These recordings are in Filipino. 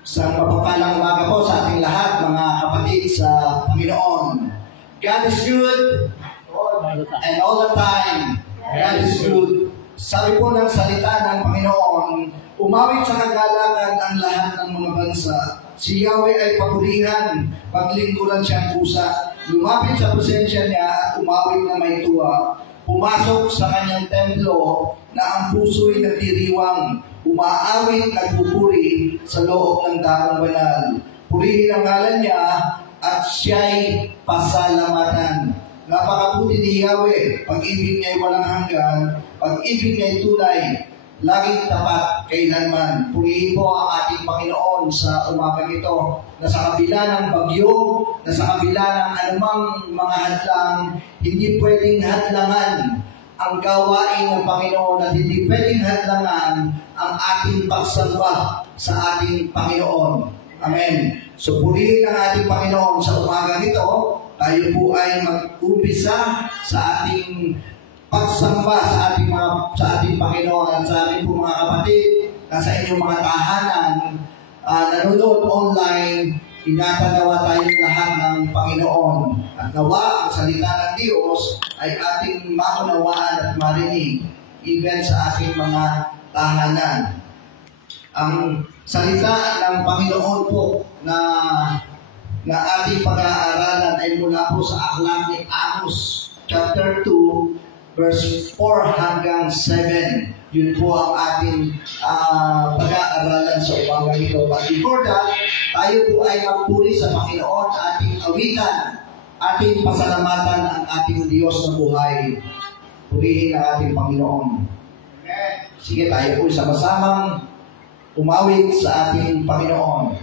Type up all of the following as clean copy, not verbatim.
Isang mapapalang umaga po sa ating lahat, mga kapatid sa Panginoon. God is good and all the time. God is good. Sabi po ng salita ng Panginoon, umawit sa kagalakan ang lahat ng mga bansa. Si Yahweh ay papurihan, paglingkuran siyang pusa. Lumapit sa presensya niya at umawit na may tuwa. Pumasok sa kanyang templo na ang puso'y nagdiriwang. Umaawit at pupuri sa loob ng daang banal. Purihin ang ngalan niya at siya'y pasalamatan. Napakabuti ni Yahweh, pag-ibig niya'y walang hanggan, pag-ibig niya'y tunay, laging tapat kailanman. Purihin po ang ating Panginoon sa umagang ito, na sa kabila ng bagyo, na sa kabila ng anumang mga hadlang, hindi pwedeng hadlangan ang gawain ng Panginoon at hindi pwedeng hadlangan ang ating pagsamba sa ating Panginoon. Amen. So purihin ang ating Panginoon sa umagang ito. Tayo po ay mag-umpisa sa ating pagsamba sa ating Panginoon at sa ating po mga kapatid na sa inyong mga tahanan, nanonood online, inatanawa tayong lahat ng Panginoon. At nawa ang salita ng Diyos ay ating maunawaan at marinig even sa ating mga tahanan. Ang salita ng Panginoon po na ating pag-aaralan ay mula po sa aklat ni Amos chapter 2 verse 4 hanggang 7. Yun po ang ating pag-aaralan sa umaga ito. But before that, tayo po ay magpuri sa Panginoon, ating awitan, ating pasalamatan ang ating Diyos na buhay. Purihin ang ating Panginoon. Sige, tayo po sama-samang umawit sa ating Panginoon.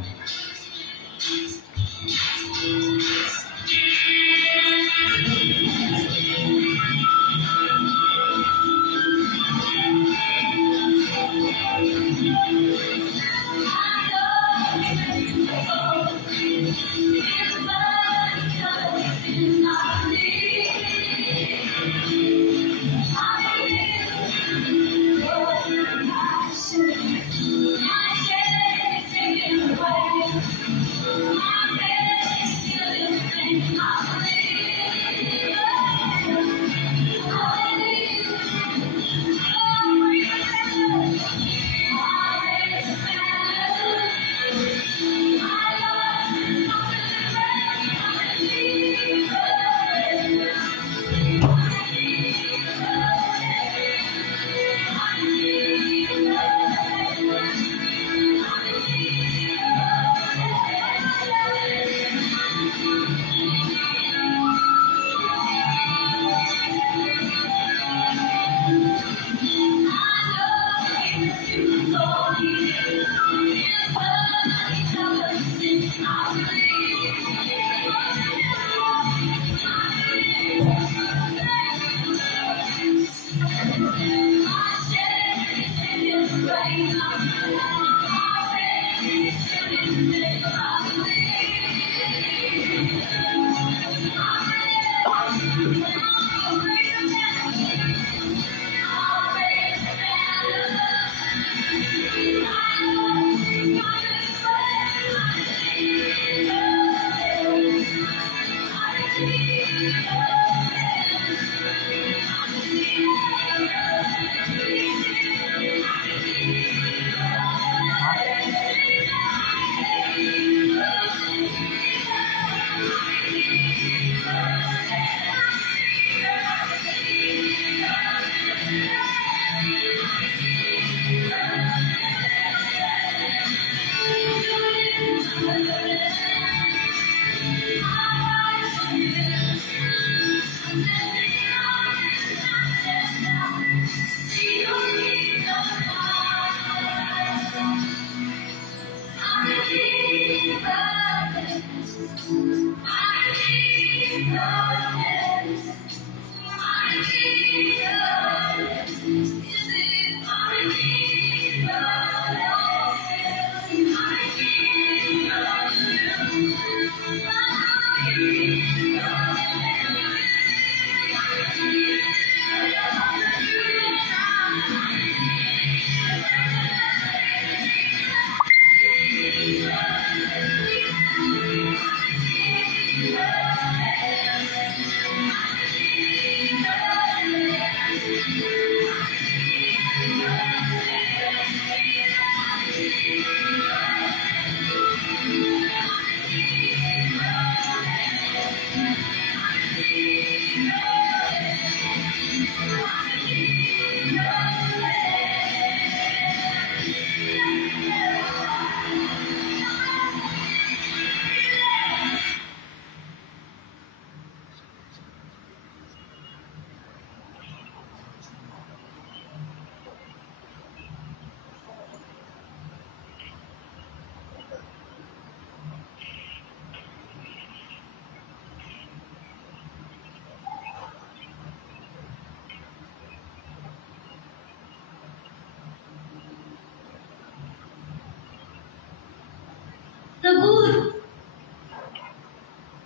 the good.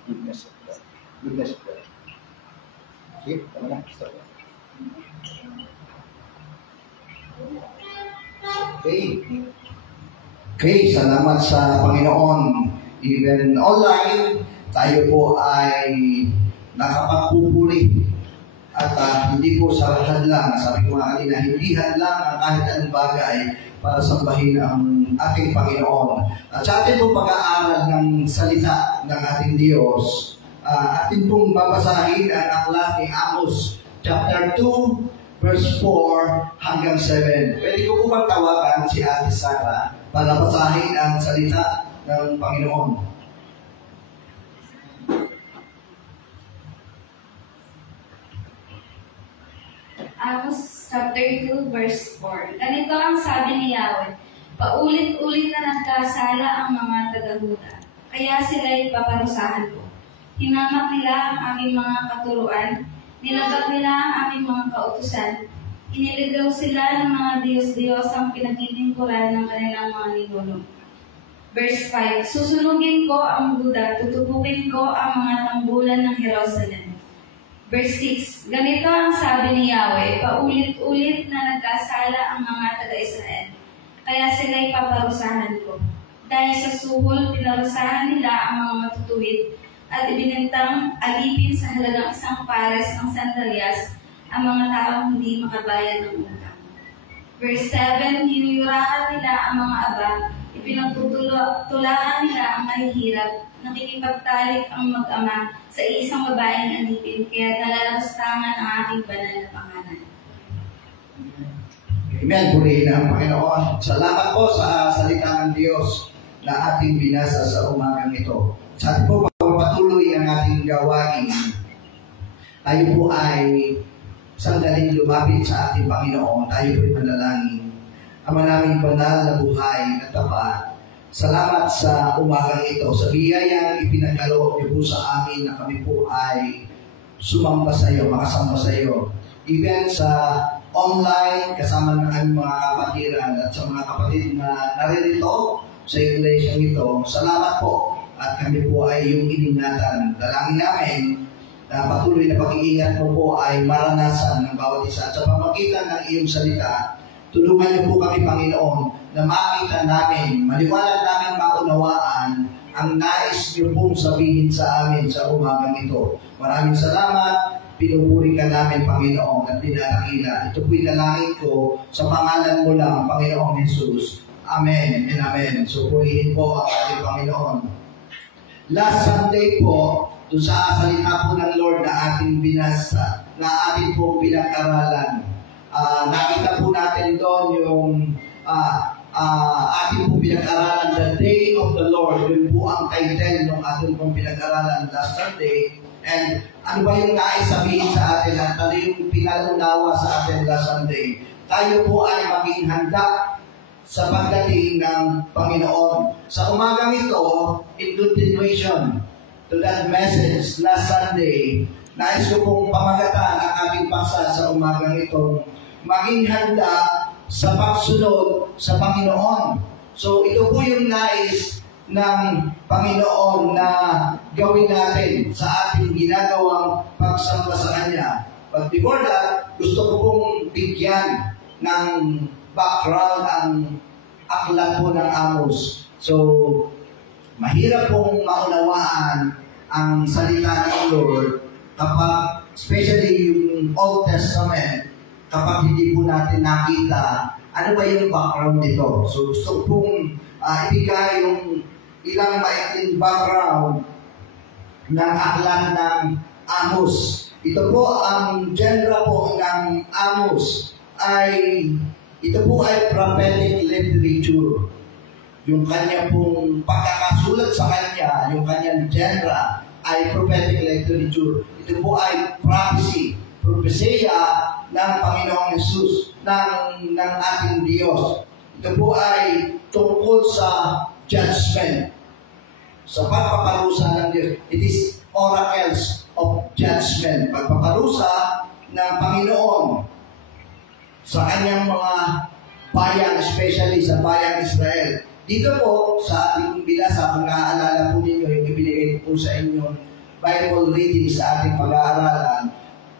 Goodness of God. Goodness of God. Okay, tama na. Stop. Okay, salamat sa Panginoon. Even online, tayo po ay nakapagpupuli. At hindi po sa hadlang, sabi ko nga kanina, hindi hadlang ang kahit anong bagay para sambahin ang ating Panginoon. At sa ating pong pag-aaral ng salita ng ating Diyos, ating pong babasahin ang aklat ni Amos, chapter 2, verse 4 hanggang 7. Pwede ko po bang tawagan si Ate Sara para basahin ang salita ng Panginoon? Amos chapter 2 verse 4. Ganito ang sabi ni Yahweh, paulit-ulit na nagkasala ang mga taga-Huda, kaya sila'y paparusahan ko. Hinamak nila ang aming mga katuruan, nilagak nila ang aming mga kautusan, iniligaw sila ng mga Diyos-Diyos ang pinagtitingkuran ng kanilang mga ninuno. Verse 5, susunugin ko ang Huda, tutubukin ko ang mga tambulan ng Jerusalem. Verse 6, ganito ang sabi ni Yahweh, paulit-ulit na nagkasala ang mga taga-Israel, kaya sila'y paparusahan ko. Dahil sa suhol, pinarusahan nila ang mga matutuwid at ibinintang alipin sa halagang isang pares ng sandalyas ang mga taong hindi makabayad ng utang. Verse 7, hinuyurahan nila ang mga aba, ipinagtutulaan nila ang mahihirap, nakikipagtalik ang mag-ama sa isang babaeng alipin, kaya nalalastangan ang aking banal na pangalan. Amen. Purihin ang Panginoon. Salamat po sa salita ng Diyos na ating binasa sa umagang ito. Sa ating po magpapatuloy ang ating gawain. Tayo po ay sandaling lumapit sa ating Panginoon. Tayo po ay manalangin. Ama naming banal na buhay na tapat, salamat sa umagang ito, sa biyayang ipinagkaloob niyo po sa amin na kami po ay sumamba sa iyo, makasamba sa iyo. Even sa online, kasama ng aming mga kapatiran at sa mga kapatid na naririto sa iglesia nito, salamat po. At kami po ay iyong iningatan. Dalangin namin na patuloy na pag-iingat mo po ay maranasan ng bawat isa. At sa pamagitan ng iyong salita, tulungan niyo po kami, Panginoon, na makita namin, maliwanag namin maunawaan ang nais niyo pong sabihin sa amin sa umagang ito. Maraming salamat, pinupuri ka namin, Panginoon, at dinadakila. Ito po'y dalangin ko sa pangalan mo lang, Panginoong Jesus. Amen and amen. So purihin po ang ating Panginoon. Last Sunday po, doon sa salita po ng Lord na ating binasa, na ating pong pinag-aralan, nakita po natin doon yung ating pong pinag-aralan, The Day of the Lord. Yun po ang title ng ating pong pinag-aralan last Sunday. And ano ba yung nais sabihin sa atin at ano yung pinalunawa sa atin last Sunday? Tayo po ay maging handa sa pagdating ng Panginoon. Sa umagang ito, in continuation to that message last Sunday, nais ko pong pamagatan ang ating paksa sa umagang ito, maging handa sa pagsunod sa Panginoon. So ito po yung nais ng Panginoon na gawin natin sa ating ginagawang pagsamba sa Kanya. But before that, gusto ko pong bigyan ng background ang aklat po ng Amos. So, mahirap pong maunawaan ang salita ng Lord kapag, especially yung Old Testament, kapag hindi po natin nakita ano ba yung background nito. So, gusto pong ibigay yung ilang maikling background ng aklat ng Amos. Ito po, ang genre po ng Amos ay ito po ay prophetic literature. Yung kanya pong pagkakasulat sa kanya, yung kanyang genre ay prophetic literature. Ito po ay prophecy, propesya ng Panginoong Jesus, ng ating Diyos. Ito po ay tungkol sa judgment, sa pagpaparusa ng Diyos. It is oracles of judgment, pagpaparusa ng Panginoon sa kanyang mga bayan, especially sa bayang Israel. Dito po, sa ating binasa, kung naaalala po ninyo, yung ibinigay po sa inyong Bible reading sa ating pag-aaralan,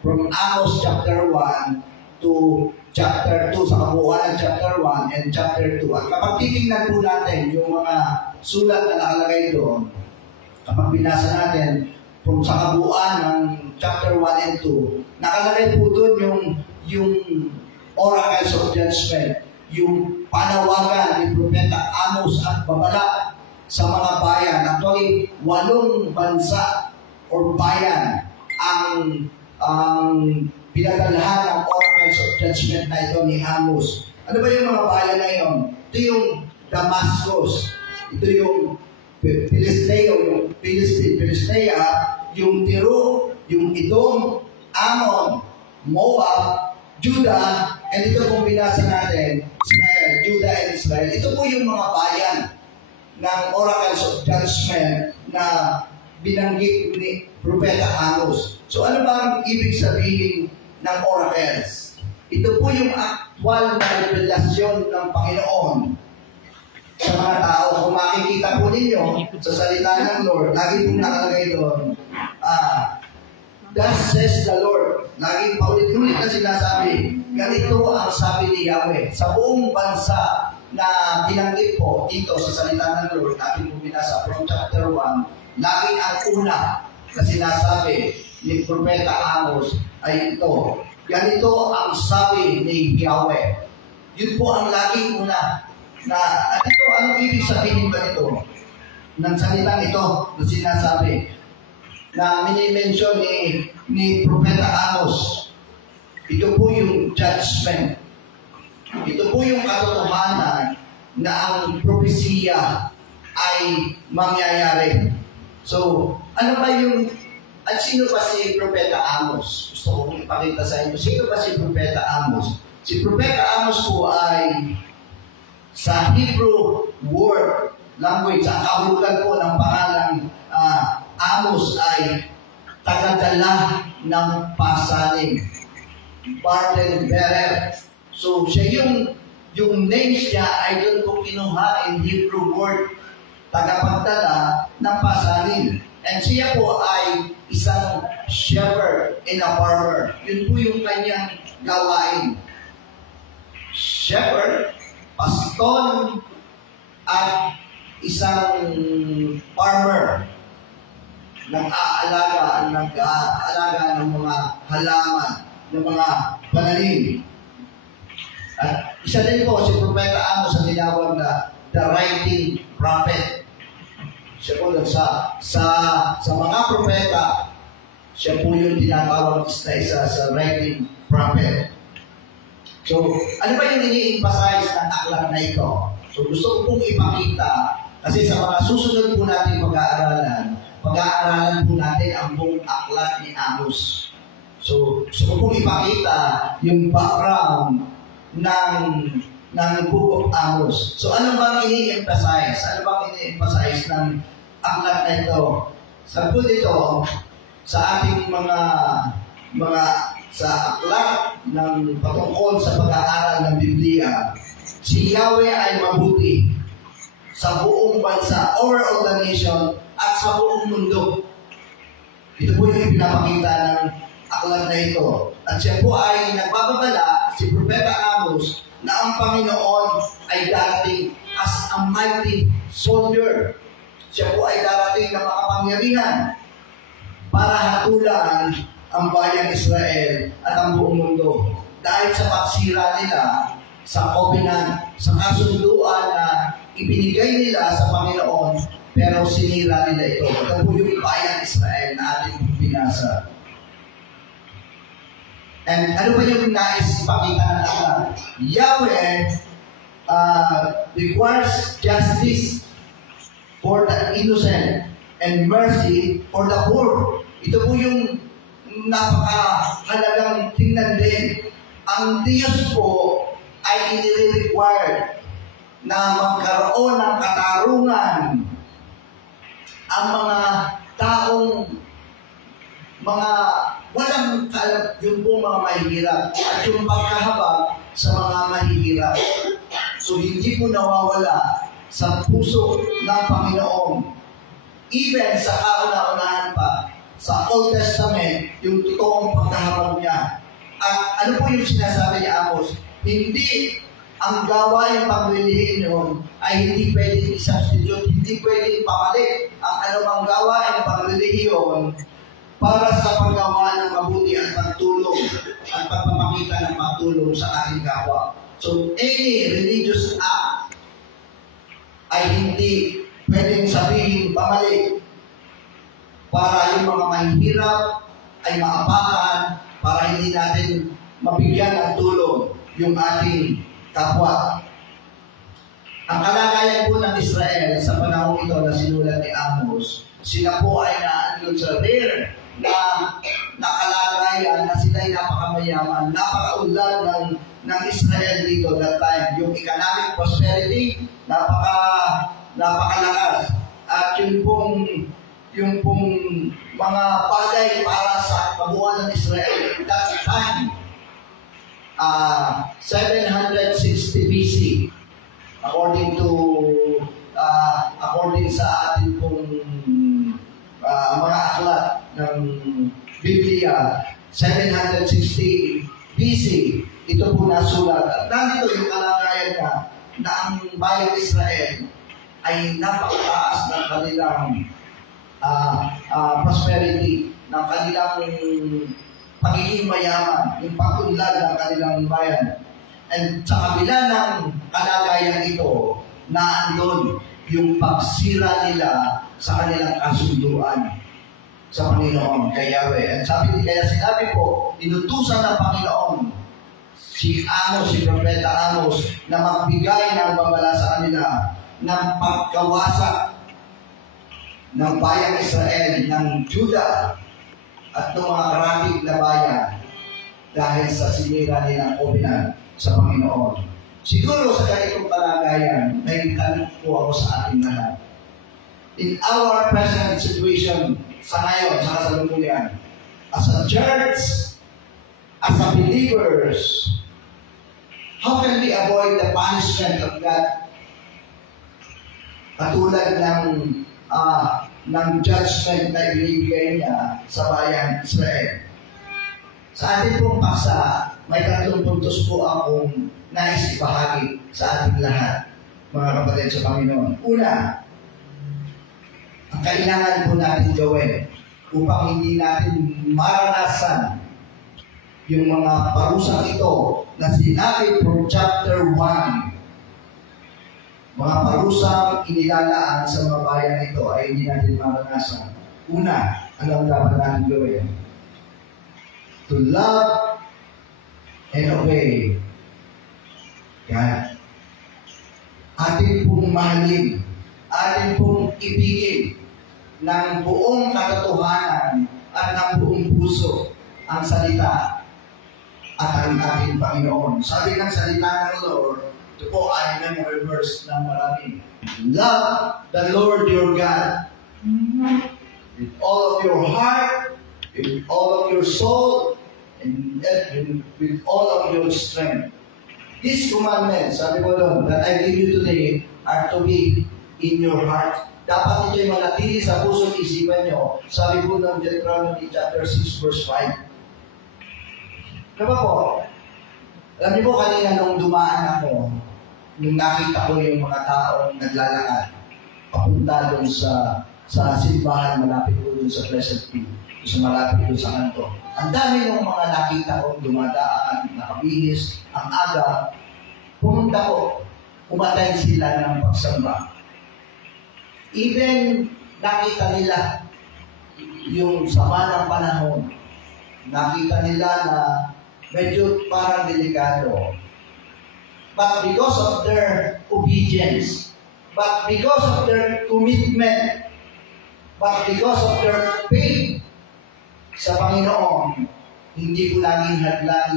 from Amos chapter 1 to chapter 2, sa kabuuan ng chapter 1 and chapter 2. At kapag titingnan po natin yung mga sulat na nakalagay doon, kapag binasa natin, from sa kabuuan ng chapter 1 and 2, nakalagay po doon yung oracles of judgment, yung panawagan ni Propeta Amos at babala sa mga bayan. Actually, 8 bansa or bayan ang pinadalhan ng oracles of judgment na ito ni Amos. Ano ba yung mga bayan na yun? Ito yung Damascus, ito yung Filistea, yung Tiro, yung Edom, Ammon, Moab, Judah, and ito pong binasa natin, Israel, Judah and Israel. Ito po yung mga bayan ng oracles of judgment na binanggit ni Propeta Amos. So ano ba ang ibig sabihin ng oracles? Ito po yung actual na revelasyon ng Panginoon sa mga tao. Kung makikita po ninyo sa salita ng Lord, lagi pong nakalagay doon, thus says the Lord. Laging paulit-ulit na sinasabi, ganito ang sabi ni Yahweh. Sa buong bansa na binanggit po dito sa salita ng Lord, ating po binasa from chapter 1, laging ang una na sinasabi ni Propeta Amos ay ito. Ganito ang sabi ni Yahweh. Yun po ang laging una. At ito, anong ibig sabihin ba nito? Ng salitang ito na sinasabi, na mini-mention ni Propeta Amos. Ito po yung judgment. Ito po yung katotohanan na ang propesiya ay mangyayari. So, ano ba yung... At sino ba si Propeta Amos? Gusto kong ipakita sa inyo. Sino ba si Propeta Amos? Si Propeta Amos po ay sa Hebrew word language, ang kahulugan po ng pangalang Amos ay tagadala ng pasaning, burden bearer. So, siya yung name niya ay doon po kinuha in Hebrew word, tagapagdala ng pasaning. And siya po ay isang shepherd and a farmer. Yun po yung kanyang gawain. Shepherd, pastor, at isang farmer. Nag-aalaga ng mga halaman, ng mga pananim. At isa din po si Propeta Amos ang tinawag na the writing prophet. Siya po sa mga propeta, siya po yung tinatawag na isa sa writing prophet. So, ano ba yung ini-emphasize ng aklat na ito? So, gusto ko pong ipakita, kasi sa mga susunod po natin pag-aaralan po natin ang buong aklat ni Amos. So, gusto ko pong ipakita yung background ng Book of Amos. So, ano bang ini-emphasize? Ano bang ini-emphasize ng aklat na ito? Sabi po dito, sa ating mga sa aklat ng patungkol sa pag-aaral ng Biblia, si Yahweh ay mabuti sa buong bansa, over all the nation, at sa buong mundo. Ito po yung pinapakita ng aklat na ito. At siya po ay nagbababala, si Propeta Amos, na ang Panginoon ay darating as a mighty soldier. Siya po ay darating na makapangyarihan para hatulan ang bayang Israel at ang buong mundo. Dahil sa pagsira nila sa covenant, sa kasunduan na ibinigay nila sa Panginoon, pero sinira nila ito. Ito po yung bayang Israel na ating binasa. And ano ba yung nais pakita ng aklat? Yahweh requires justice for the innocent and mercy for the poor. Ito po yung napakahalagang tingnan din. Ang Diyos po ay i-require na magkaroon ng katarungan ang mga taong mga walang yung pong mga mahihirap at yung pagkahabag sa mga mahihirap. So hindi po nawawala sa puso ng Panginoon. Even sa kauna-unahan pa, sa Old Testament, yung totoong pagkaharap niya. At ano po yung sinasabi ni Amos? Hindi ang gawain paglilihin ay hindi pwedeng i-substitute, hindi pwedeng pamalit ang anumang gawain paglilihin para sa paggawa ng mabuti at pagtulong at pagpapakita ng pagtulong sa ating gawa. So, any religious act ay hindi pwedeng sabihin pamalit para yung mga mahihirap ay maapakan para hindi natin mabigyan ng tulong yung ating kapwa. Ang kalagayan po ng Israel sa panahon ito na sinulat ni Amos, sila po ay naandun sa rare na nakalagayan na sila'y napakamayaman, napakaunlad ng Israel dito that time. Yung economic prosperity, napakalakas. At yung pong mga bagay para sa kabuuan ng Israel that time, 760 BC, according sa ating pong mga aklat ng Biblia, 760 BC, ito po nasulat. At nandito yung kalagayan na ang bayang Israel ay napakataas ng kanilang prosperity, ng kanilang pagiging mayaman, yung pag-unlad ng kanilang bayan. And sa kabila ng kalagayan ito, naandun yung pagsira nila sa kanilang kasunduan sa Panginoon kay Yahweh. At kaya sinabi po, inutusan ng Panginoon si Propeta Amos na magbigay ng babala sa kanila ng pagkawasak ng bayang Israel, ng Judah, at ng mga karatig na bayan dahil sa sinira nilang covenant sa Panginoon. Siguro sa ganitong kalagayan, may tanong po ako sa ating lahat. In our present situation, sa ngayon, sa kasalukuyan, as a church, as a believers, how can we avoid the punishment of God? Katulad ng judgment na ibigay niya sa bayan Israel. Sa ating pong paksa, may 3 puntos po akong nais ibahagi sa ating lahat, mga kapatid sa Panginoon. Una, ang kailangan po natin gawin upang hindi natin maranasan yung mga parusang ito na sinabi from chapter 1. Mga parusang inilalaan sa mga bayan ito ay hindi natin maranasan. Una, ano ang dapat natin gawin? To love and obey God. Atin pong mahalin, atin pong ibigin ng buong katotohanan at ng buong puso ang salita at ang ating Panginoon. Sabi ng salita ng Lord, ito po ay memory verse ng marami. Love the Lord your God with all of your heart, with all of your soul, and with all of your strength. These commandments, sabi ko doon, that I give you today are to be in your heart. Dapat ito'y manatili sa puso at isipan nyo. Sabi po ng Deuteronomy chapter 6 verse 5. Diba po? Alam niyo po kanina nung dumaan ako, nung nakita ko yung mga taong naglalakad papunta doon sa simbahan malapit po doon sa Blessed Pea, sa malapit doon sa kanto. Ang dami ng mga nakita kong dumadaan, nakabihis, ang aga, pumunta ko, umatay sila ng pagsamba. Even nakita nila yung sama ng panahon, nakita nila na medyo parang delikado. But because of their obedience, but because of their commitment, but because of their faith sa Panginoon, hindi ko laging hadlang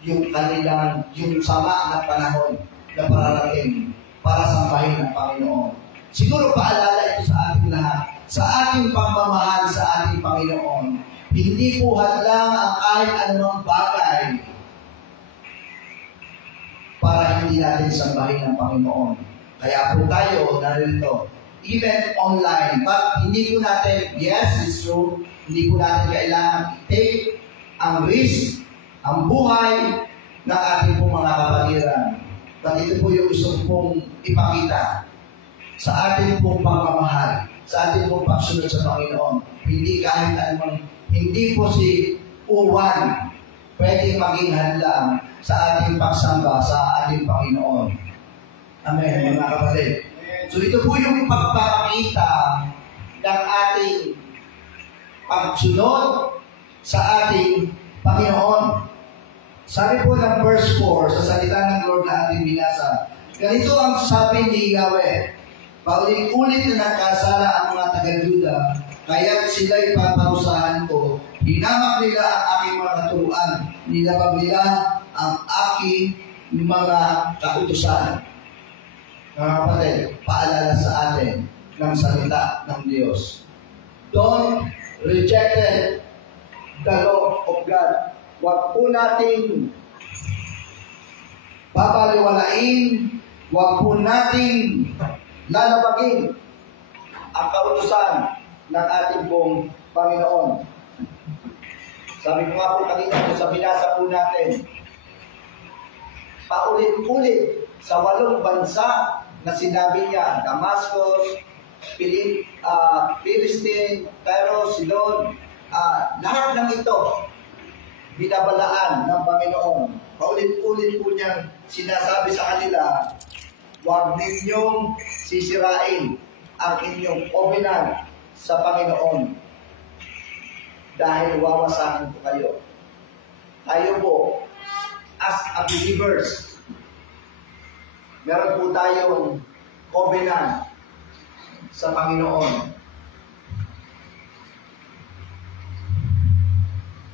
yung kanilang, yung sama na panahon na pararating para sambahin ng Panginoon. Siguro paalala ito sa ating lahat, sa ating pagmamahal sa ating Panginoon, hindi po hadlang ang kahit anumang bagay para hindi natin sambahin ng Panginoon. Kaya po tayo narito. Even online. But hindi po natin, yes, it's true, hindi po natin kailangan take ang risk, ang buhay ng ating pong mga kapatiran. But ito po yung gusto pong ipakita sa ating pong pagmamahal, sa ating pong pagsunod sa Panginoon. Hindi kahit anong, hindi po si Uwan pwedeng maging hadlang sa ating pagsamba sa ating Panginoon. Amen, mga kapatid. So ito po yung pagpapakita ng ating pagsunod sa ating Panginoon. Sabi po ng verse 4 sa salita ng Lord na ating binasa, ganito ang sabi ni Yahweh, paulit-ulit na nagkasala ang mga taga-Juda, kaya't sila'y paparusahan ko. Hinamak nila ang aking mga katuruan, nilabag nila ang aking mga kautusan. Mga kapatid, paalala sa atin ng salita ng Diyos. Don't reject the law of God. Huwag po natin babaliwalain, huwag po natin lalabagin ang kautusan ng ating pong Panginoon. Sabi ko nga po kanina sa binasa po natin, paulit-ulit sa 8 bansa na sinabi niya, Damascus, Philistine, Tyre, Sidon, lahat ng ito binabalaan ng Panginoon. Paulit-ulit po niyang sinasabi sa kanila, huwag ninyong sisirain ang inyong covenant sa Panginoon dahil wawasakin ko kayo. Tayo po, as a believers, meron po tayong covenant sa Panginoon.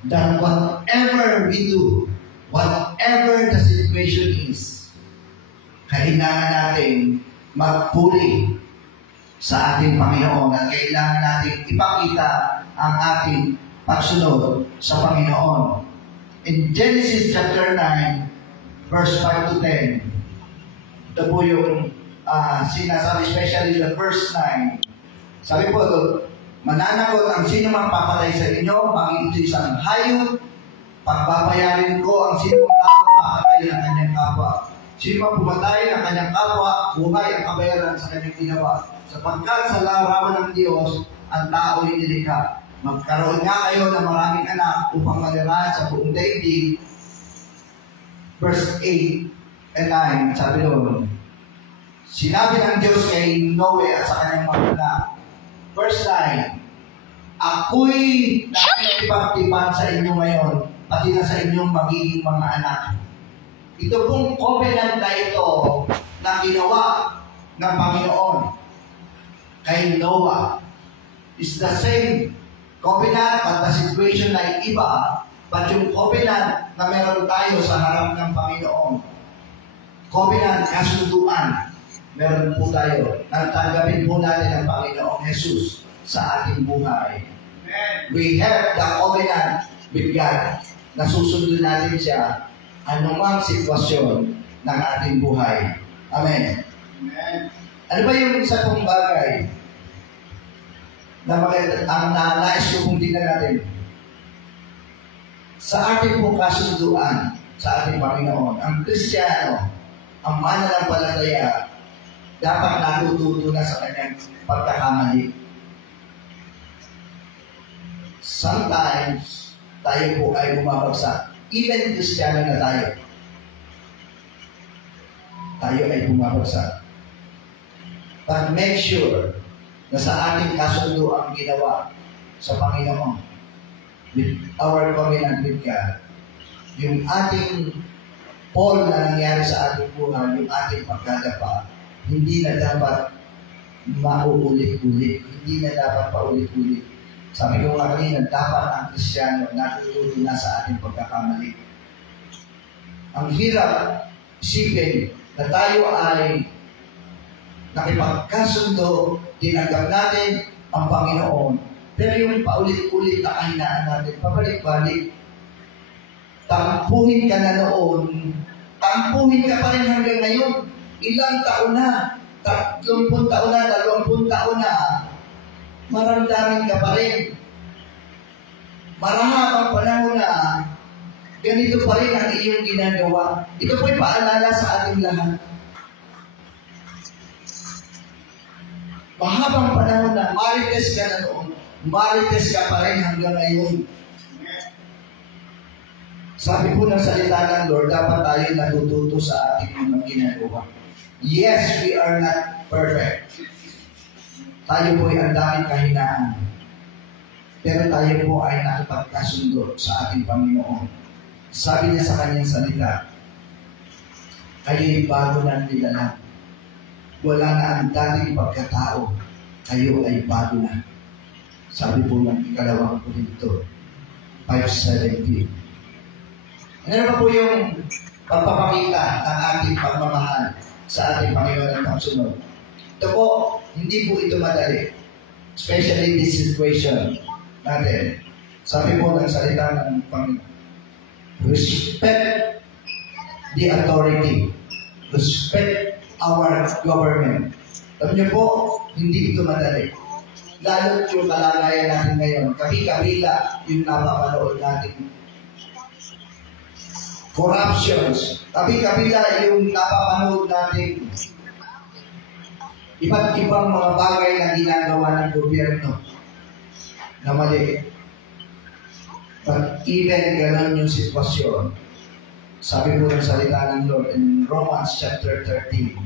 That whatever we do, whatever the situation is, kailangan natin magpuri sa ating Panginoon at kailangan natin ipakita ang ating pagsunod sa Panginoon. In Genesis chapter 9, verse 5 to 10, ito po yung sinasabi, especially the verse 9. Sabi po ito, mananagot ang sino mang papatay sa inyo, maging ito isang hayop, pagbabayarin ko ang sino mang papatay ng kanyang kapwa. Sino mang pumatay ng kanyang kapwa, buhay ang kabayaran sa kanyang ginawa. Sapagkat sa larawan ng Diyos, ang tao ay nilikha. Magkaroon nga kayo ng maraming anak upang manirahan sa buong daigdig. Verse 8 and 9, sabi doon, sinabi ng Diyos kay Noe at sa kanyang mga anak. Verse 9, ako'y nakikipagtipan sa inyo ngayon, pati na sa inyong magiging mga anak. Ito pong covenant na ito na ginawa ng Panginoon kay Noah is the same covenant, but the situation na iba, but yung covenant na meron tayo sa harap ng Panginoon, covenant, kasunduan, meron po tayo. Nagtanggapin po natin ang Panginoong Jesus sa ating buhay. We have the covenant with God. Nasusunod natin siya anumang sitwasyon ng ating buhay. Amen. Amen. Ano ba yung isa pong bagay na ang nais ko pong tingnan natin? Sa ating pong kasunduan sa ating Panginoon, ang Kristiyano, ang mananampalataya, dapat natututo na sa kanyang pagkakamali. Sometimes, tayo po ay bumabagsak. Even Kristiyano na tayo. Tayo ay bumabagsak. But make sure na sa ating kasundo ang ginawa sa Panginoon with our covenant with God, yung ating Paul na nangyari sa ating buhay, yung ating pagkadapa, hindi na dapat mauulit-ulit. Hindi na dapat paulit-ulit. Sabi ko nga kanina, dapat ang Kristiyano natututo na sa ating pagkakamali. Ang hirap isipin na tayo ay nakipagkasundo, tinanggap natin ang Panginoon, pero yung paulit-ulit na kahinaan natin, pabalik-balik, tampuhin ka na noon, tampuhin ka pa rin hanggang ngayon. Ilang taon na, 30 taon na, 20 taon na, maramdamin ka pa rin. Marahabang panahon na, ganito pa rin ang iyong ginagawa. Ito po'y paalala sa ating lahat. Mahabang panahon na, marites ka na noon, marites ka pa rin hanggang ngayon. Sabi po ng salita ng Lord, dapat tayo natututo sa ating mga ginagawa. Yes, we are not perfect. Tayo po ay ang daming kahinaan. Pero tayo po ay nakipagkasundo sa ating Panginoon. Sabi niya sa kanyang salita, kayo'y bago ng nilalang. Wala na ang dating pagkatao. Kayo ay bago na. Sabi po ng ikalawang Korinto 5:17. Ano ba po yung pagpapakita ng ating pagmamahal sa ating Panginoon at pagsunod? Ito po, hindi po ito madali. Especially in this situation natin. Sabi po ng salita ng Panginoon, respect the authority. Respect our government. Sabi niyo po, hindi ito madali. Lalo yung kalagayan natin ngayon, kabi-kabila yung napapanood natin. Corruptions, kabi-kabila yung napapanood natin. Iba't ibang mga bagay na ginagawa ng gobyerno na mali. But even gano'n yung sitwasyon, sabi po ng salita ng Lord in Romans chapter 13,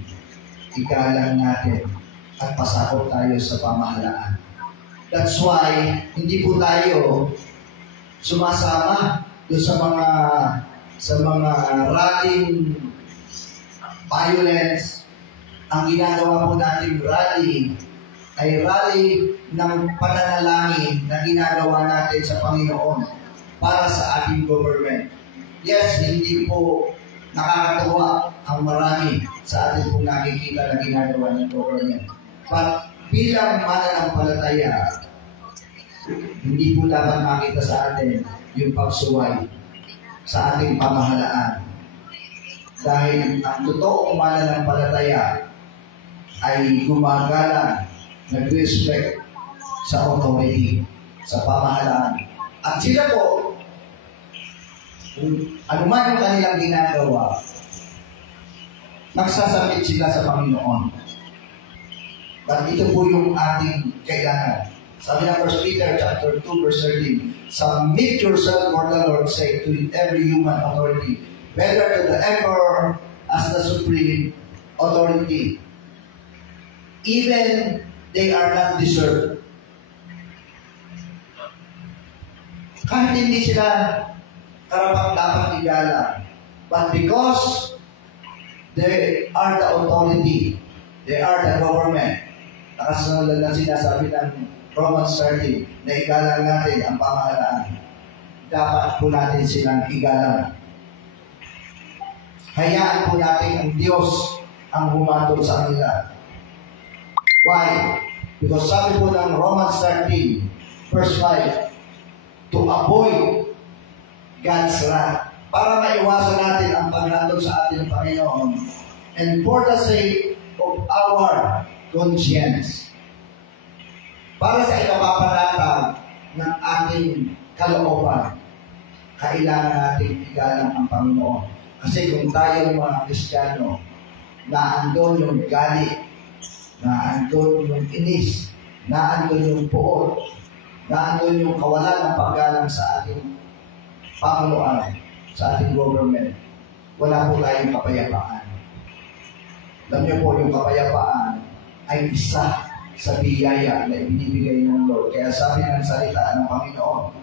igalang natin at pasakop tayo sa pamahalaan. That's why hindi po tayo sumasama doon sa mga rallying violence. Ang ginagawa po natin rally ay rally ng pananalangin na ginagawa natin sa Panginoon para sa ating government. Yes, hindi po nakakatuwa ang marami sa ating pong nakikita na ginagawa ng government. But bilang mananampalataya, hindi po dapat makita sa atin yung pagsuway sa ating pamahalaan. Dahil ang totoong mananampalataya ay gumagalang, nag-respect sa authority, sa pamahalaan. At sila po, kung anuman yung kanilang ginagawa, nagsasabit sila sa Panginoon. But ito po yung ating kailangan. Sabi ng 1 Peter chapter 2 verse 13, submit yourself for the Lord sake to every human authority, whether to the emperor as the supreme authority, even they are not deserved. Kahit hindi sila karapat-dapat igalang, but because they are the authority, they are the government, nakasunod na sinasabi ng Romans 13, na igalang natin ang pamahalaan. Dapat po natin silang igalang. Hayaan po natin ang Diyos ang humatol sa kanila. Why? Because sabi po ng Romans 13, verse 5, to avoid God's wrath, para maiwasan natin ang paghatol sa ating Panginoon, and for the sake of our conscience, para sa ikapapanatag ng ating kalooban, kailangan natin igalang ang Panginoon. Kasi kung tayo mga Kristiyano, naandun yung galit, naandun yung inis, naandun yung puot, naandun yung kawalan ng paggalang sa ating Panginoon, sa ating government, wala po tayong kapayapaan. Alam niyo po, yung kapayapaan ay isa sa biyaya na ibinibigay ng Lord. Kaya sabi ng salita ng Panginoon,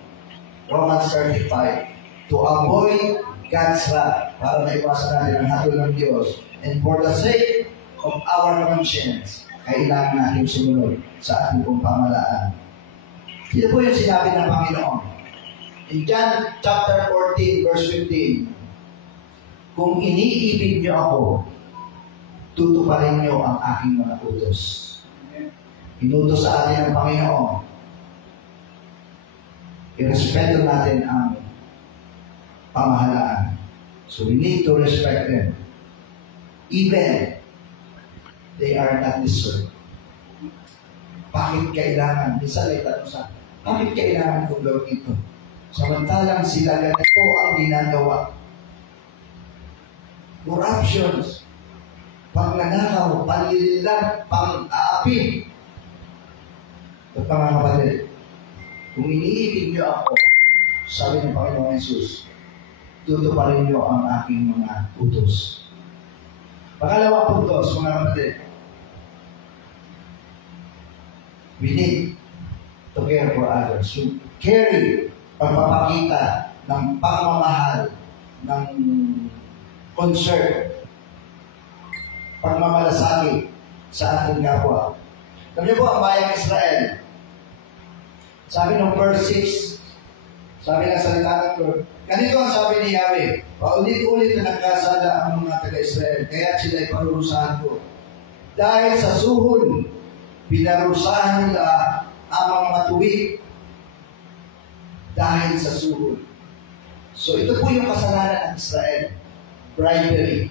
Romans 35, to avoid God's wrath, para maiwasan natin ang hatol ng Diyos, and for the sake of our conscience, kailangan natin sumunod sa ating pong pamahalaan. Ito po yung sinabi ng Panginoon. In John chapter 14, verse 15, kung iniibig niyo ako, tutuparin niyo ang aking mga utos. Inutos sa atin ng Panginoon. Irespeto natin ang pamahalaan. So we need to respect them. Even they are not deserved. Bakit kailangan? Minsan ay tanong sa, bakit kailangan kong gawin ito? Samantalang sila ganito ang ginagawa. Corruptions, pagnanakaw, panlilang, pang-aapi. At mga kapatid, kung iniibig niyo ako, sabi ng Panginoon Jesus, tutuparin niyo ang aking mga utos. Pangalawa puntos, mga kapatid, we need to care for others. You carry, pagpapakita ng pagmamahal, ng concern, pagmamalasakit sa ating kapwa. Alam niyo po, ang bayang Israel, sabi ng verse 6, sabi ng salita ng Lord, ganito ang sabi ni Yahweh, paulit-ulit na nagkasala ang mga taga-Israel, kaya sila'y parurusahan ko. Dahil sa suhol, pinarusahan nila ang mga matuwid dahil sa suhol. So ito po yung kasalanan ng Israel. Bribery.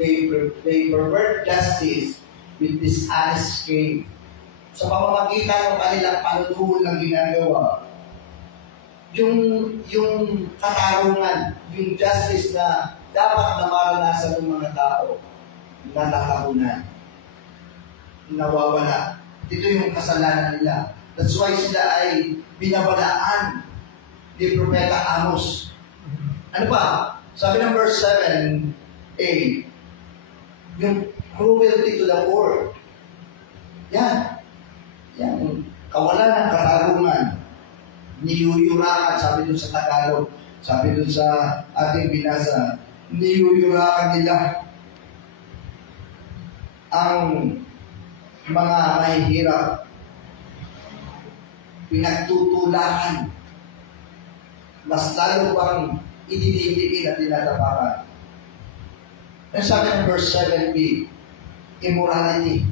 They pervert justice with dishonest gain. Sa pamamagitan ng kanilang panutuhol ng ginagawa, yung katarungan, yung justice na dapat na maranasan ng mga tao, natatapunan, nawawala. Ito yung kasalanan nila. That's why sila ay binabalaan ni Propeta Amos. Ano pa? Sabi ng verse 7a, yung cruelty to the poor. Yan. Yan. Kawalan ng katarungan. Niyuyurakan, sabi dun sa Tagalog, sabi dun sa ating binasa, niyuyurakan nila ang mga mahihirap. Pinagtutulakan. Mas lalo pang idinidiin at tinatapakan. Ang sabi ng verse 7b, immorality.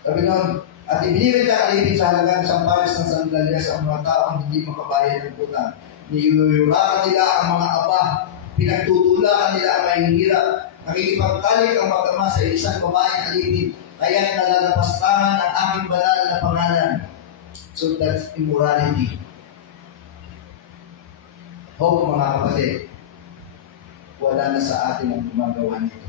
Sabi nun, at ibinibig na alipin sa halagang sampalis ng sandalyas ang mga taong hindi makabayad ng utang. Niyuyurakan nila ang mga aba, pinagtutulakan nila ang mahihirap, nakikipagtalik ang mag-ama sa isang babaeng alipin, kaya't nalalapastangan ang aking banal na pangalan. So that's immorality. Hope, mga kapatid, wala na sa atin ang gumagawa nito.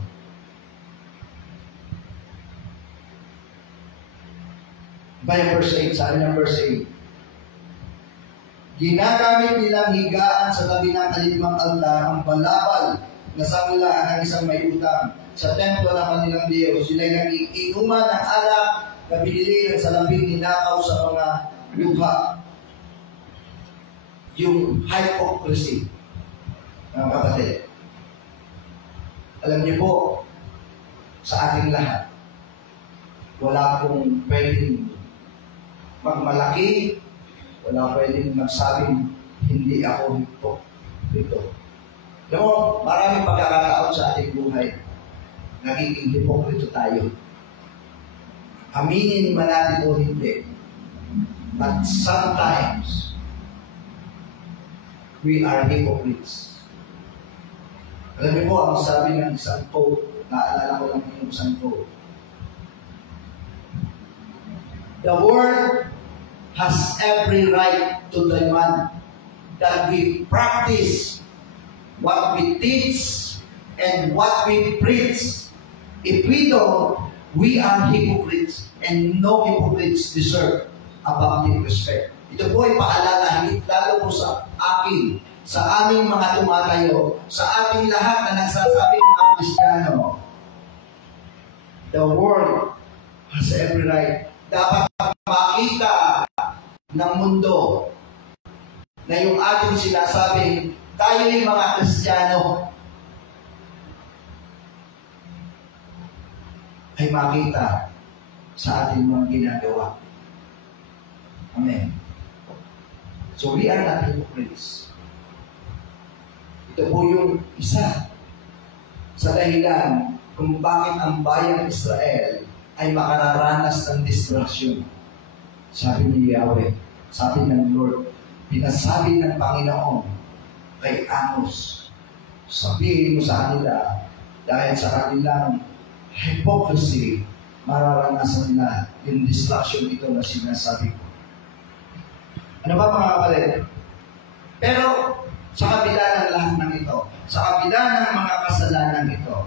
By verse 8, sabi ng verse 8, ginagamit nilang higaan sa tabi ng kalimang altar ang balabal na sangla ng isang may utang sa templo ng kanilang Diyos. Sila'y nag-iinuman ng alak na binili ng salabing ninakaw sa mga luha. Yung hypocrisy, mga kapatid. Alam niyo po, sa ating lahat, wala akong pwedeng magmalaki, wala pwedeng magsabing hindi ako ito. Alam mo, maraming pagkakataon sa ating buhay, nagiging hipokrito tayo. Aminin man natin o hindi. But sometimes, we are hypocrites. Alam niyo po, ang sabi ng isang quote, naalala ko lang yung isang quote. The world has every right to demand that we practice what we teach and what we preach. If we don't, we are hypocrites, and no hypocrites deserve a public respect. Ito po ay paalala, lalo po sa akin, sa aming mga tumatayo, sa ating lahat na nagsasabi mga Kristiyano. The world has every right. Dapat makita ng mundo na yung ating sinasabing tayo'y mga Kristiyano ay makita sa ating mga ginagawa. Amen. So we are not hypocrites. Ito po yung isa sa dahilan kung bakit ang bayang Israel ay makararanas ng distraction. Sabi ni Yahweh, sabi ng Lord, pinasabi ng Panginoon kay Amos, sabihin mo sa kanila dahil sa kanilang hypocrisy, mararanasan nila yung distraction ito na sinasabi ko. Ano ba mga kapatid? Pero sa kabila ng lahat ng ito, sa kabila ng mga kasalanan ito,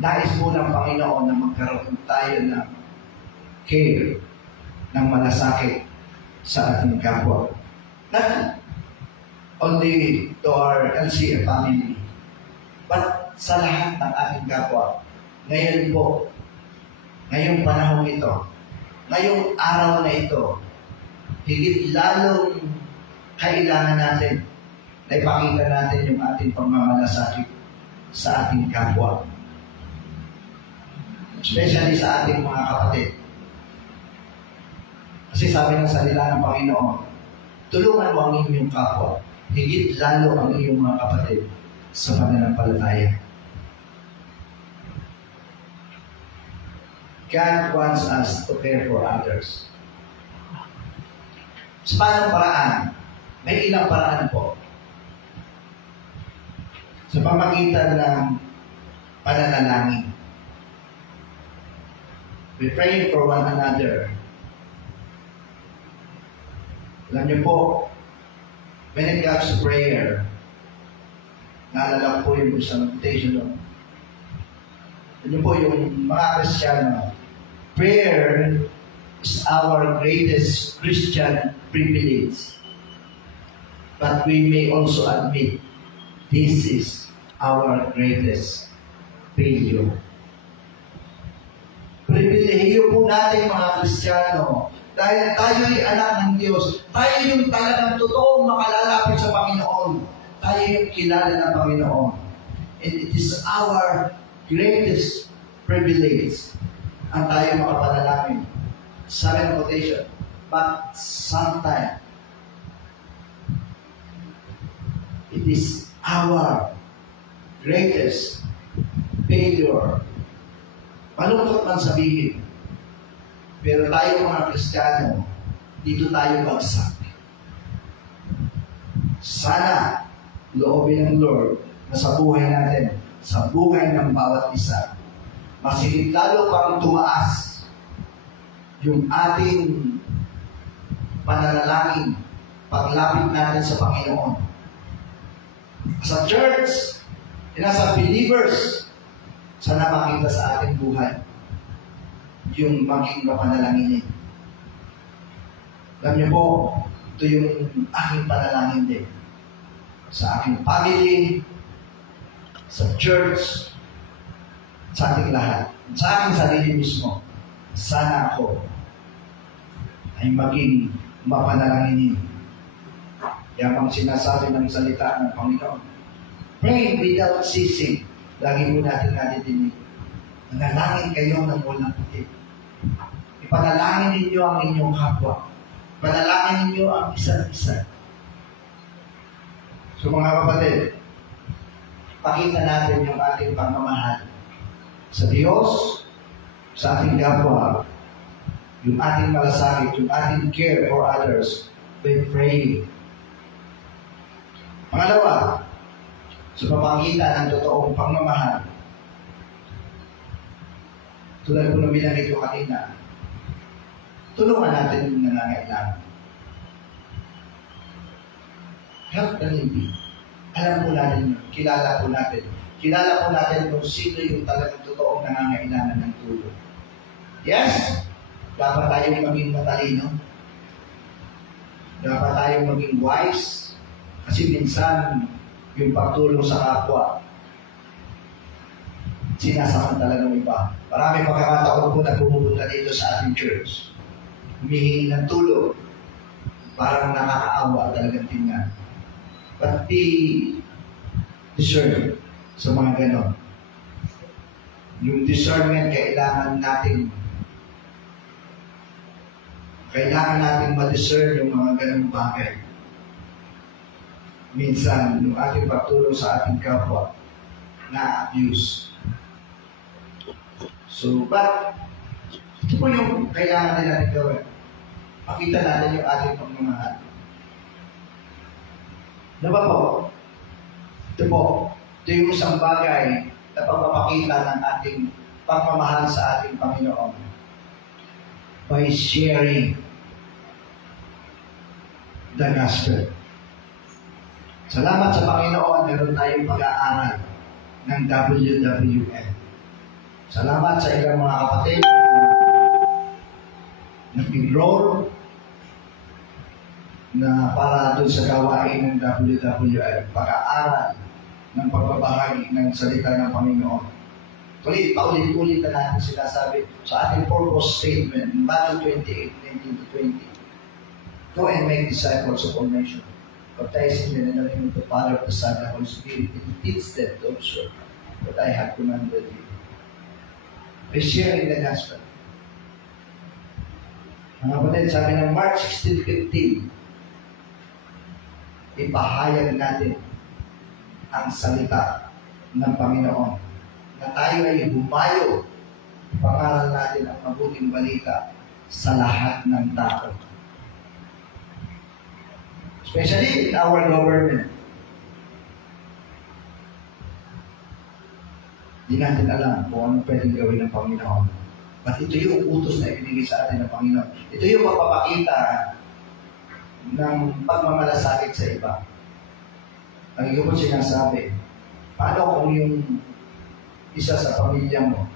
nais po ng Panginoon na magkaroon tayo ng care, ng malasakit sa ating kapwa. Not only to our LCA family, but sa lahat ng ating kapwa. Ngayon po, ngayong panahon ito, ngayong araw na ito, higit lalong kailangan natin na ipakita natin yung ating pagmamalasakit sa ating kapwa. Especially sa ating mga kapatid. Kasi sabi ng salita ng Panginoon, tulungan mo ang inyong kapwa, higit lalo ang iyong mga kapatid sa pananampalataya. God wants us to care for others. Sa paanong paraan? May ilang paraan po. Sa pamagitan ng pananalangin. We pray for one another. Alam niyo po, when it comes to prayer, naalala ko po yung isang quotation doon. Alam niyo po yung mga Kristiyano, prayer is our greatest Christian privilege. But we may also admit, this is our greatest failure. Pribilehiyo po natin mga Kristiyano dahil tayo'y anak ng Diyos. Tayo yung talagang totoong makalalapit sa Panginoon. Tayo yung kilala ng Panginoon. And it is our greatest privilege ang tayo makapanalangin. Silent quotation. But sometimes, it is our greatest failure. Malungkot man sabihin, pero tayo mga Kristiyano, dito tayo bagsak. Sana, loobin ng Lord na sa buhay natin, sa buhay ng bawat isa, masigit lalo pang tumaas yung ating pananalangin, paglapit natin sa Panginoon. Sa church, and as a believers, sana makita sa ating buhay yung maging mapanalangin. Alam niyo po, ito yung aking panalangin din. Sa aking family, sa church, sa ating lahat, sa aking sarili mismo, sana ako ay maging mapanalangin. Yan ang sinasabi ng salita ng Panginoon. Pray without ceasing. Lagi mo natin nadidinig. Manalangin kayo ng walang puti. Ipanalangin ninyo ang inyong kapwa. Panalangin ninyo ang isa't isa. So mga kapatid, pakita natin yung ating pagmamahal sa Diyos, sa ating kapwa, yung ating malasakit, yung ating care for others by praying. Pangalawa, sa pamamagitan ng totoong pagmamahal. Tulad ko na binanggit ko kanina, tulungan natin yung nangangailangan. Help the needy. Alam po natin yun. Kilala po natin. Kilala po natin kung sino yung talagang totoong nangangailangan ng tulong. Yes, dapat tayong maging matalino. Dapat tayong maging wise. Kasi minsan, yung pagtulong sa kapwa, sinasaktan ng iba. Marami pagkakataon po na pumupunta dito sa ating church. Humihingi ng tulong. Parang nakakaawa talagang tingnan. But be discerned sa mga ganon. Yung discernment, kailangan natin ma-discern yung mga ganong bagay. Minsan, yung ating pagtulong sa ating kapwa, na-abuse. So, but, ito po yung kailangan din natin gawin. Makita natin yung ating pagmamahal. Diba po? Ito po, ito yung isang bagay na pagpapakita ng ating pagmamahal sa ating Panginoon by sharing the gospel. Salamat sa Panginoon, meron tayong pag-aaral ng WWN. Salamat sa ilang mga kapatid na nag-enroll na para doon sa gawain ng WWN, pag-aaral ng pagbabahagi ng salita ng Panginoon. Paulit-ulit na natin sila sabi sa ating purpose statement, Matthew 28:19-20. Go and make disciples of all nations, baptizing them in the name of the Father, the Son, and the Holy Spirit, and teach them to observe what I have commanded you. By sharing the gospel. Mga kapatid, sabi ng Mark 16:15, ipahayag natin ang salita ng Panginoon na tayo ay humayo, pangaral natin ang mabuting balita sa lahat ng tao. Especially in our government. Di natin alam kung ano pwedeng gawin ng Panginoon. But ito yung utos na ibinigay sa atin ng Panginoon. Ito yung magpapakita ng pagmamalasakit sa iba. Lagi ko po sinasabi, paano kung yung isa sa pamilya mo,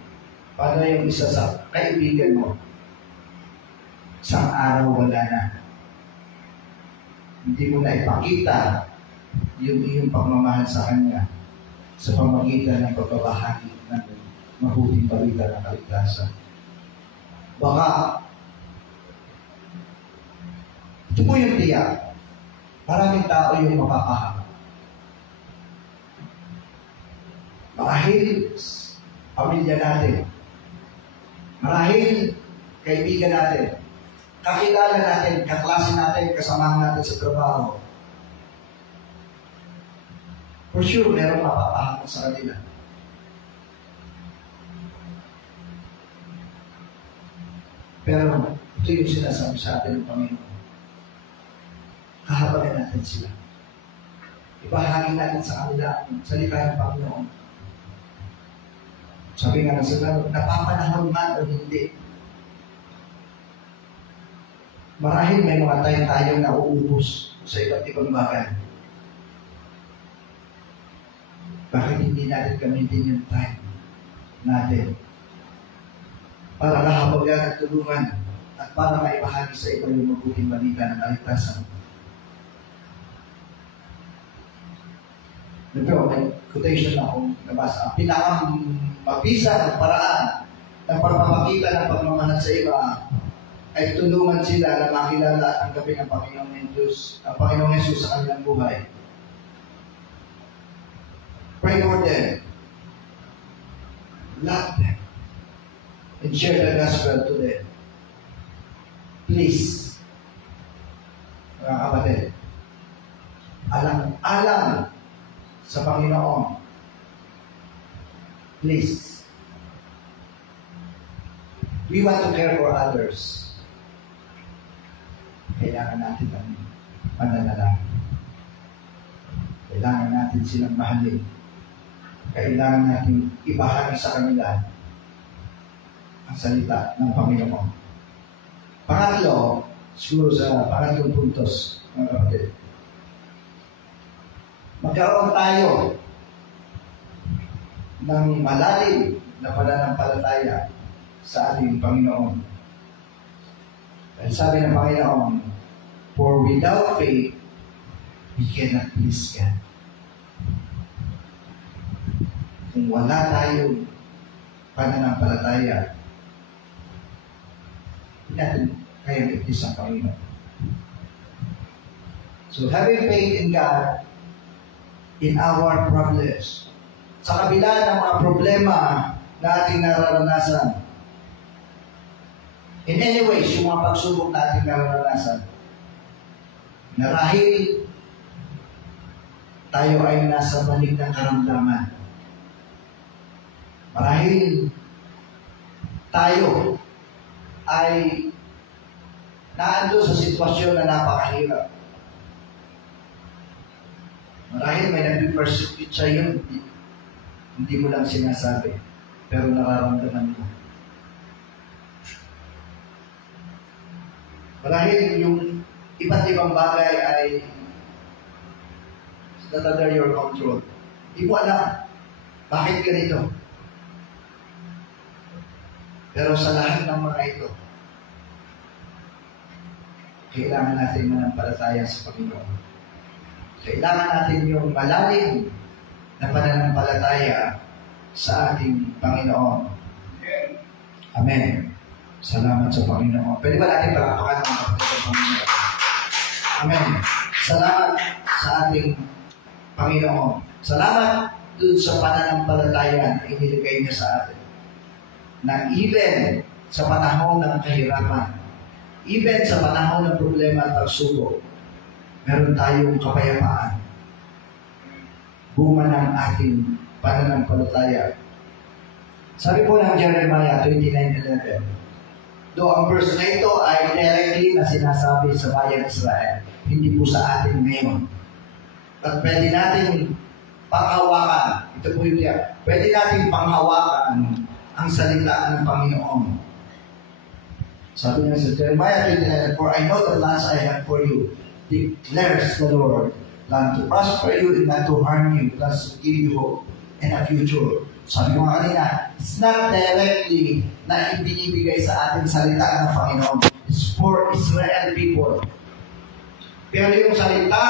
paano yung isa sa kaibigan mo, isang araw wala na. Hindi mo na ipakita yung iyong pagmamahal sa Kanya sa pamagitan ng pagbabahagi ng mabuting balita ng kaligtasan. Baka, ito po yung tiyak, maraming tao yung mapapahama. Marahil pamilya natin, marahil kaibigan natin, kakilala natin, kaklase natin, kasamahan natin sa trabaho. For sure, merong mapapahama sa kanila. Pero ito yung sinasabi sa atin ng Panginoon. Kahabagan natin sila. Ibahagi natin sa kanila ang salita ng Panginoon. Sabi nga ng salita, napapanahon man o hindi. Marahil may mga tayong nauubos sa iba't ibang bagay. Bakit hindi natin gamitin yung time natin para kahabagan at tulungan at para maibahagi sa iba yung mabuting balita ng kaligtasan? Pero may quotation na akong nabasa. Ang pinakamabisa ng paraan ng pagpapakita ng pagmamahal sa iba ay tulungan sila na makilala at tanggapin ang Panginoong Diyos, ang Panginoong Jesus sa kanilang buhay. Pray for them. Love them. And share the gospel to them. Please, mga kapatid, alam sa Panginoon. Please. We want to care for others. Kailangan natin ang pananalangin. Kailangan natin silang mahalin. Kailangan natin ibahagi sa kanila ang salita ng Panginoon. Pangatlo, siguro sa pangatlong puntos, mga kapatid, magkaroon tayo ng malalim na pananampalataya sa ating Panginoon. Dahil sabi ng Panginoon, for without faith, we cannot please God. Kung wala tayong pananampalataya, hindi natin kayang i-please ang Panginoon. So having faith in God, in our problems, sa kabila ng mga problema na ating nararanasan, in any ways, yung mga pagsubok na ating nararanasan, narahil tayo ay nasa balik ng karamdaman. Marahil tayo ay naando sa sitwasyon na napakahirap. Marahil may nag-persecute sa iyo. Hindi mo lang sinasabi, pero nararamdaman mo. Marahil yung iba't ibang bagay ay not under your control. Hindi mo alam bakit ganito. Pero sa lahat ng mga ito, kailangan natin manampalataya sa Panginoon. Kailangan natin yung malalim na pananampalataya sa ating Panginoon. Amen. Salamat sa Panginoon. Pwede ba natin palakpakan ang kapatid sa Panginoon? Amen. Salamat sa ating Panginoon. Salamat dun sa pananampalataya na inilagay niya sa atin. Na even sa panahon ng kahirapan, even sa panahon ng problema at pagsubok, meron tayong kapayapaan. Bunga ng ating pananampalataya. Sabi po ng Jeremiah 29:11, though ang verse na ito ay directly na sinasabi sa bayan Israel, hindi po sa atin ngayon. At pwede natin panghawakan, ito po yung pwede natin panghawakan ang salita ng Panginoon. Sabi niya sa Jeremiah 29, for I know the plans I have for you, declares the Lord, plan to prosper you and not to harm you, plans to give you hope and a future. Sabi ko nga kanina, it's not directly na ibinibigay sa ating salita ng Panginoon. It's for Israel people. Pero yung salita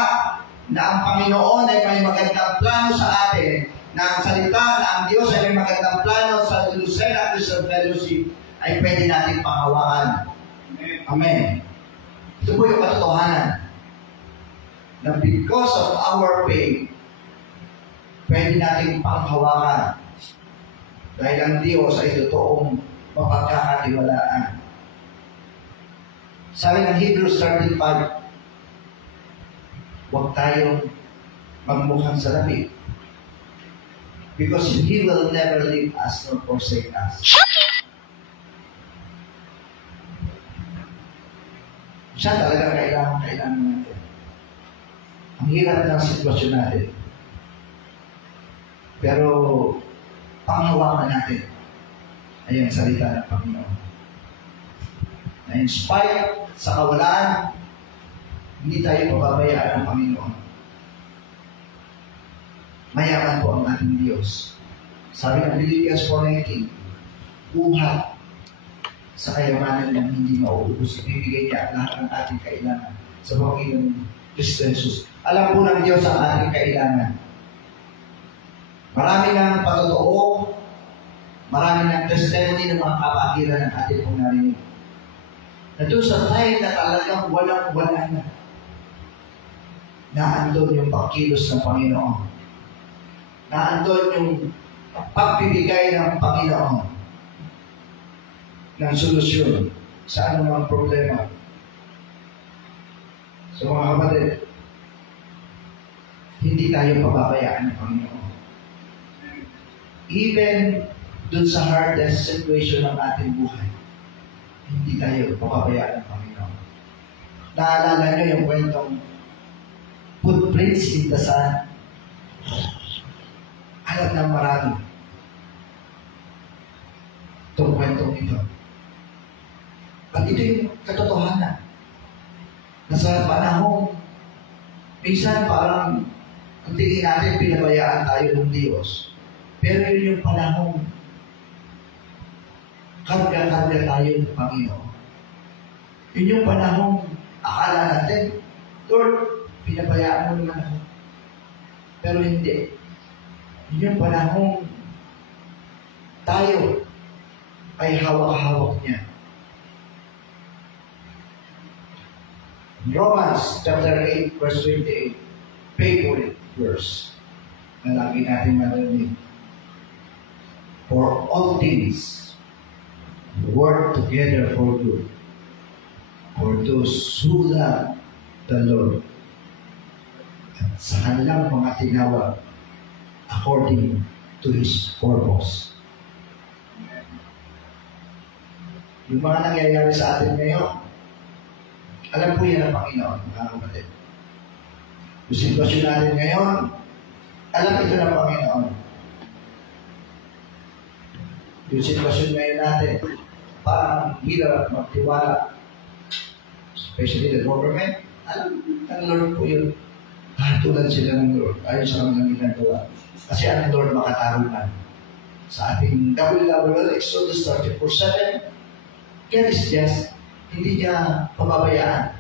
na ang Panginoon ay may magandang plano sa atin, na ang salita na ang Diyos ay may magandang plano sa Lucena Christian Fellowship, ay pwede natin panghawakan. Amen. Ito po yung katotohanan. Na because of our faith, pwede natin panghawakan. Dahil ang Diyos ay totoong mapagkakatiwalaan. Sabi ng Hebrews 13:5, huwag tayong magmukhang salapi. Because He will never leave us nor forsake us. Siya talaga kailangan natin. Ang hirap ng sitwasyon natin. Pero panghawakan natin ay ang salita ng Panginoon. Na in spite sa kawalan, hindi tayo pababayaan ng Panginoon. Mayaman po ang ating Diyos. Sabi ng Philippians 4:19, buhat sa kayamanan ng hindi mauubos. Ibibigay niya lahat ng ating kailangan sa Panginoon Kristo Jesus. Alam po ng Diyos ang ating kailangan. Marami ng patotoo, marami ng testimony ng mga kapakiran ng ating pong narinig. Na doon sa time na talagang walang-wala na, naandun yung pagkilos ng Panginoon. Naandun yung pagbibigay ng Panginoon ng solusyon sa anumang problema. So mga kapatid, hindi tayo pababayaan ng Panginoon. Even dun sa hardest situation ng ating buhay, hindi tayo pababayaan ng Panginoon. Naalala nyo yung kwentong footprints in the sand? Alam ng marami itong kwentong ito. At ito yung katotohanan na sa panahon, minsan parang ang tingin natin pinabayaan tayo ng Diyos. Pero yun yung panahon, karga-karga tayo ng Panginoon. Yun yung panahon, akala natin, Lord, pinabayaan mo naman ako. Pero hindi. Yun yung panahon, tayo ay hawak-hawak niya. Romans chapter 8, verse 28, favorite verse na lagi natin marinig. For all things work together for good, for those who love the Lord, at sa kanilang mga tinawag according to His purpose. Yung mga nangyayari sa atin ngayon, alam po yan ang Panginoon, mga kapatid. Yung sitwasyon natin ngayon, alam ito ng Panginoon. Yung sitwasyon ngayon natin, parang hirap magtiwala. Especially the government. Ang Lord po yun. Tulad sila ng Lord. Ayaw sa kanilang ginagawa. Kasi ang Lord makatarungan. Sa ating WWL Exodus 34:7, God is just, hindi niya pababayaan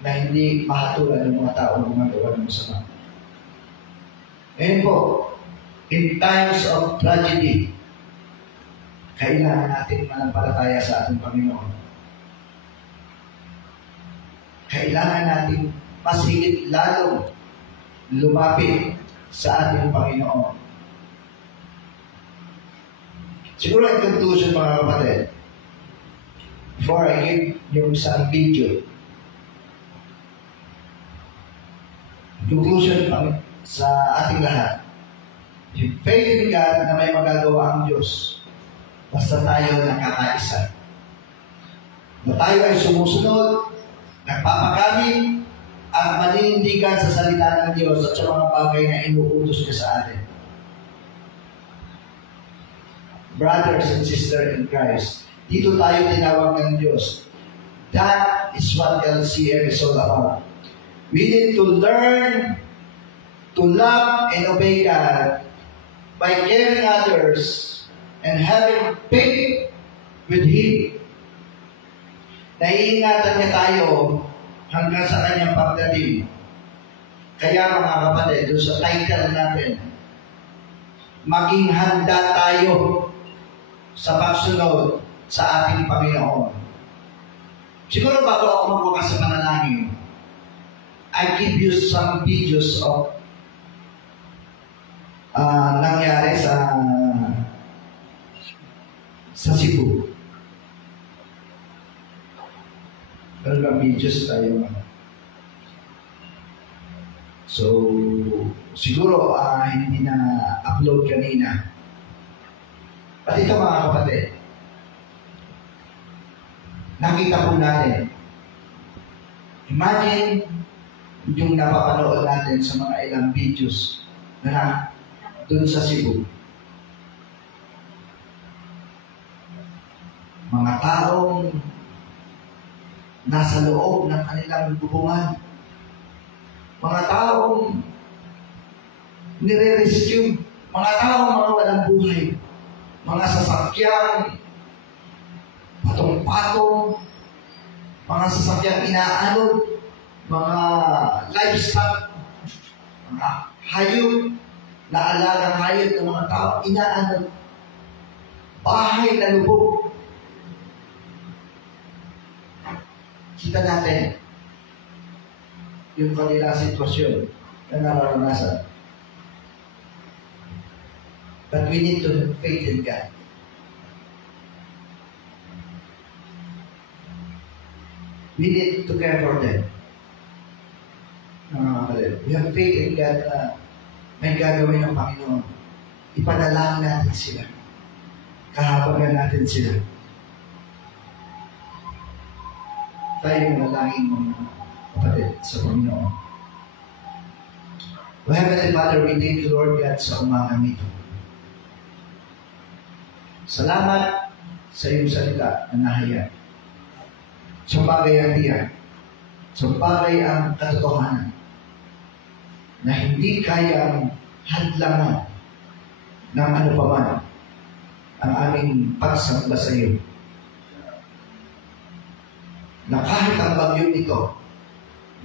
na hindi mahatulan ng mga tao gumagawa ng masama. Ngayon po, in times of tragedy, kailangan natin manampalataya sa ating Panginoon. Kailangan natin mas higit lalong lumapit sa ating Panginoon. Siguro in conclusion, mga kapatid, before I give yung isang video, conclusion sa ating lahat, faith in God na may magagawa ang Diyos basta tayo nakakaisa. Na tayo ay sumusunod, nagpapagamit, at maninindigan sa salita ng Diyos at sa mga bagay na inuutos niya sa atin. Brothers and sisters in Christ, dito tayo tinawag ng Diyos. That is what LCM is all about. We need to learn to love and obey God by caring others and having faith with Him. Naiingatan niya tayo hanggang sa kanyang pagdating. Kaya mga kapatid, doon sa title natin, maging handa tayo sa pagsunod sa ating Panginoon. Siguro bago ako magbukas sa panalangin, I give you some videos of nangyari sa Cebu. Meron lang videos tayo. So, siguro hindi na upload kanina. At ito mga kapatid, nakita po natin. Imagine yung napapanood natin sa mga ilang videos na dun sa Cebu. Mga taong nasa loob ng kanilang bubungan. Mga taong nire-rescue. Mga taong mga walang buhay. Mga sasakyang patong-patong. Mga sasakyang inaanod. Mga livestock. Mga hayop. Naalagang hayop ng mga tao. Inaanod. Bahay na lubog. Kita natin yung kanilang sitwasyon na nararanasan. But we need to have faith in God. We need to care for them. We have faith in God na may gagawin ng Panginoon. Ipanalangin natin sila. Kahabagan natin sila. Tayo manalangin mga kapatid sa Panginoon. O Heavenly Father, we thank you, Lord God, sa umagang ito. Salamat sa iyong salita na nahayag. Sa bagay ang tiyak. Sa bagay ang katotohanan na hindi kayang hadlangan ng ano paman ang aming pagsamba sa iyo. Na kahit ang bagyong ito,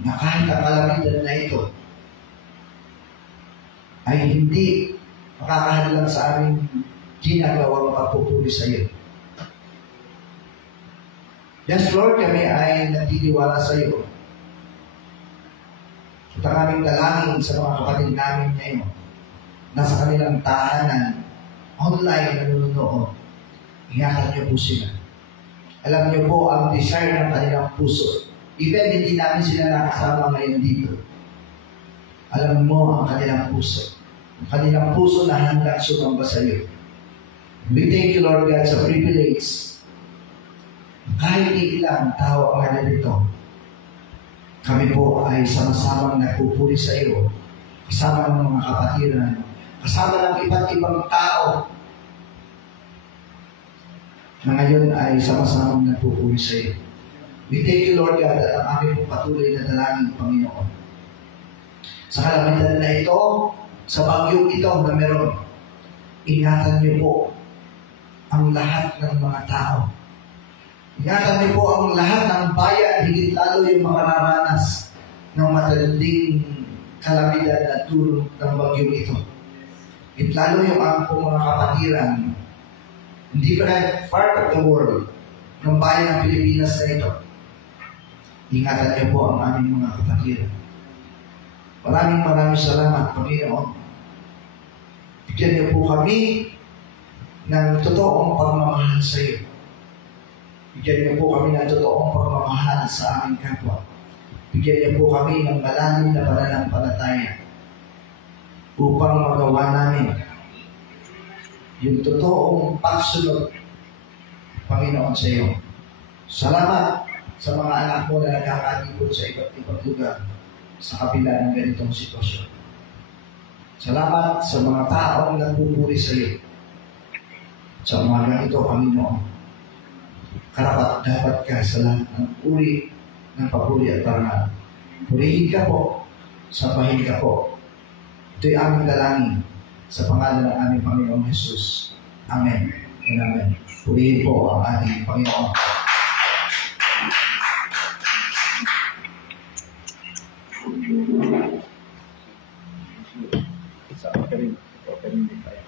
na kahit ang kalamitan na ito, ay hindi makakahadlang sa aming ginagawang pagpupuli sa iyo. Yes, Lord, kami ay nagtitiwala sa iyo. At ang aming dalangin sa mga kapatid namin ngayon, nasa kanilang tahanan, online nanonood, ingatan niyo po sila. Alam niyo po ang desire ng kanilang puso. Even hindi namin sila nakasama ngayon dito. Alam mo ang kanilang puso. Ang kanilang puso na handang sumamba sa iyo. We thank you, Lord God, sa privilege. Kahit ilang tao ang narito, kami po ay sama-samang nagpupuri sa iyo. Kasama ng mga kapatiran. Kasama ng iba't ibang tao na ngayon ay sama-samang nagpupuri sa iyo. We thank you, Lord God, at ang aming patuloy na dalangin, Panginoon. Sa kalamitan na ito, sa bagyong ito na meron, ingatan niyo po ang lahat ng mga tao. Ingatan niyo po ang lahat ng bayan, higit lalo yung makararanas ng matinding kalamidad at tulong ng bagyong ito. Higit lalo yung mga kapatiran in different part of the world ng bayan ng Pilipinas na ito. Ingatan niyo po ang aming mga kapatiran. Maraming salamat, Panginoon. Bigyan niyo po kami ng totoong pagmamahal sa iyo. Bigyan niyo po kami ng totoong pagmamahal sa aming kapwa. Bigyan niyo po kami ng malalim na pananampalataya upang magawa namin yung totoong pagsunod, Panginoon, sa iyo. Salamat sa mga anak mo na nakakatipon sa iba't ibang lugar sa kabila ng ganitong sitwasyon. Salamat sa mga taong nagpupuri sa iyo. Sa umagang ito, Panginoon, karapat-dapat ka sa lahat ng uri ng papuri at parangal. Purihin ka po, sabahin ka po. Ito'y aming dalangin sa pangalan ng aming Panginoong Jesus. Amen and amen. Purihin po ang ating Panginoon. Sa offering din tayo.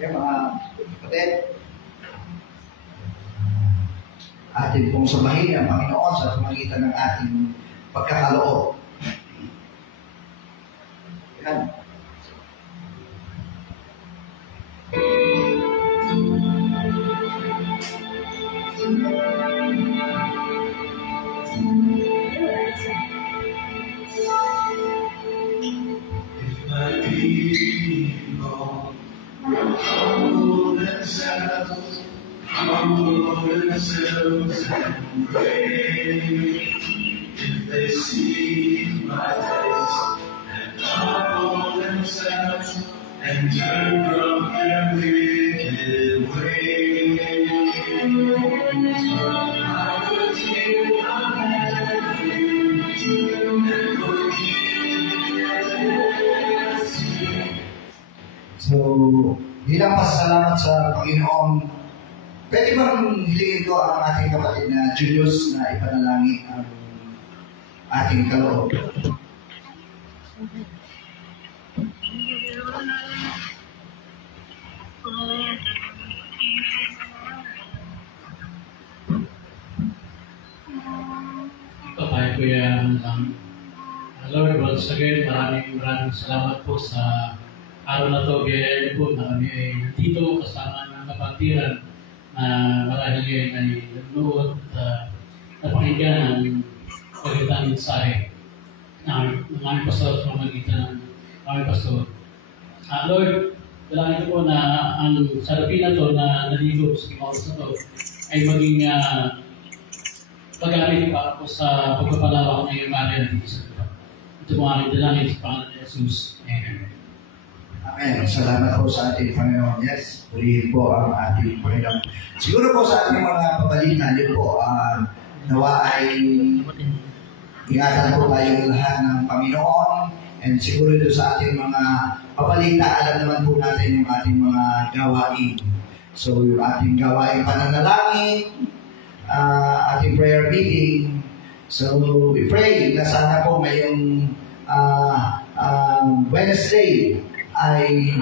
Yung mga kapatid, atin pong sambahin ang Panginoon sa pamagitan ng ating pagkakaloob. Yan. Humble themselves and pray. If they see my face and humble themselves and turn from their wicked ways, I will hear from heaven and forgive their sin. So, bilang pasalamat sa Panginoon, pwede bang hilingin ko ang ating kapatid na Julius na ipanalangin ang ating kaloob? Ito tayo Kuya Lord, once again, maraming salamat po sa araw na ito. Gayahin po na kami ay dito kasama ng kapatiran na marahil ngayon ay nanood at napakinggan ang pagkitang mensahe ng aming pastor sa pamagitan ng aming pastor. Lord, dalangin po na ang sarapin na ito na naligo sa oras na ito ay maging pag-amin para po sa pagpapalawak ng iyong marian dito sa ito. Ito po aming dalangin sa pangalan ni Jesus. Amen. Amen. Salamat po sa ating Panginoon. Yes, purihin po ang ating Panginoon. Siguro po sa ating mga pabalita, yun po, nawa ay ingatan po tayong lahat ng Panginoon. And siguro doon sa ating mga pabalita, alam naman po natin yung ating mga gawain. So, yung ating gawain pananalangin, ating prayer meeting. So, we pray na sana po ngayong Wednesday ay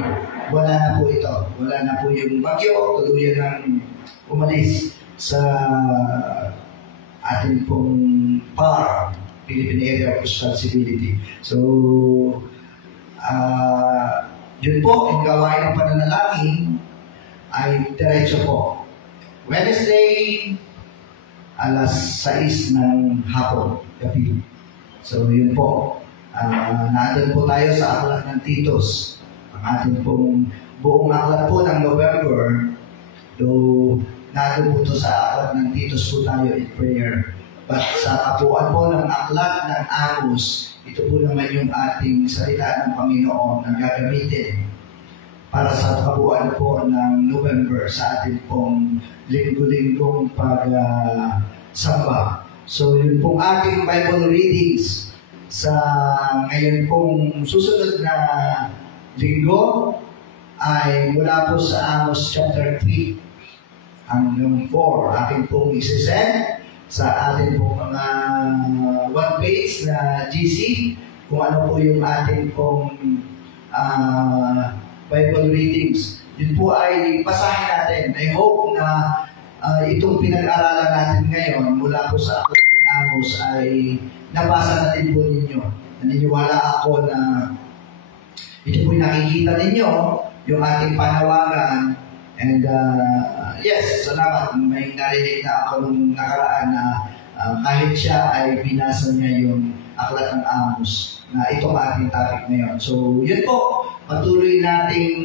wala na po ito. Wala na po yung bagyo, tuluyan ng umalis sa ating pong PAR, Philippine Area of Responsibility. So, yun po, yung gawain ng pananalangin ay diretso po. Wednesday, alas 6 ng hapon, gabi. So yun po. Nandun po tayo sa aklat ng Titos. Ang ating pong buong aklat po ng November, though nandun po to sa aklat ng Titos po tayo in prayer. But sa kabuuan po ng aklat ng Amos, ito po naman yung ating salita ng Panginoon na gagamitin para sa kabuuan po ng November sa ating pong linggo-linggong pagsamba. So yun pong ating Bible readings sa ngayon pong susunod na linggo ay mula po sa Amos chapter 3 hanggang 4. Aking pong isisend sa ating pong mga one page na GC kung ano po yung ating pong Bible readings. Yun po ay basahin natin. I hope na itong pinag-aralan natin ngayon mula po sa aklat ni Amos ay nabasa na din po ninyo. Naniniwala ako na ito po yung nakikita ninyo, yung ating panawagan. And yes, salamat. May narinig na ako nung nakaraan na kahit siya ay binasa niya yung aklat ng Amos na itong ating topic ngayon. So yun po, patuloy nating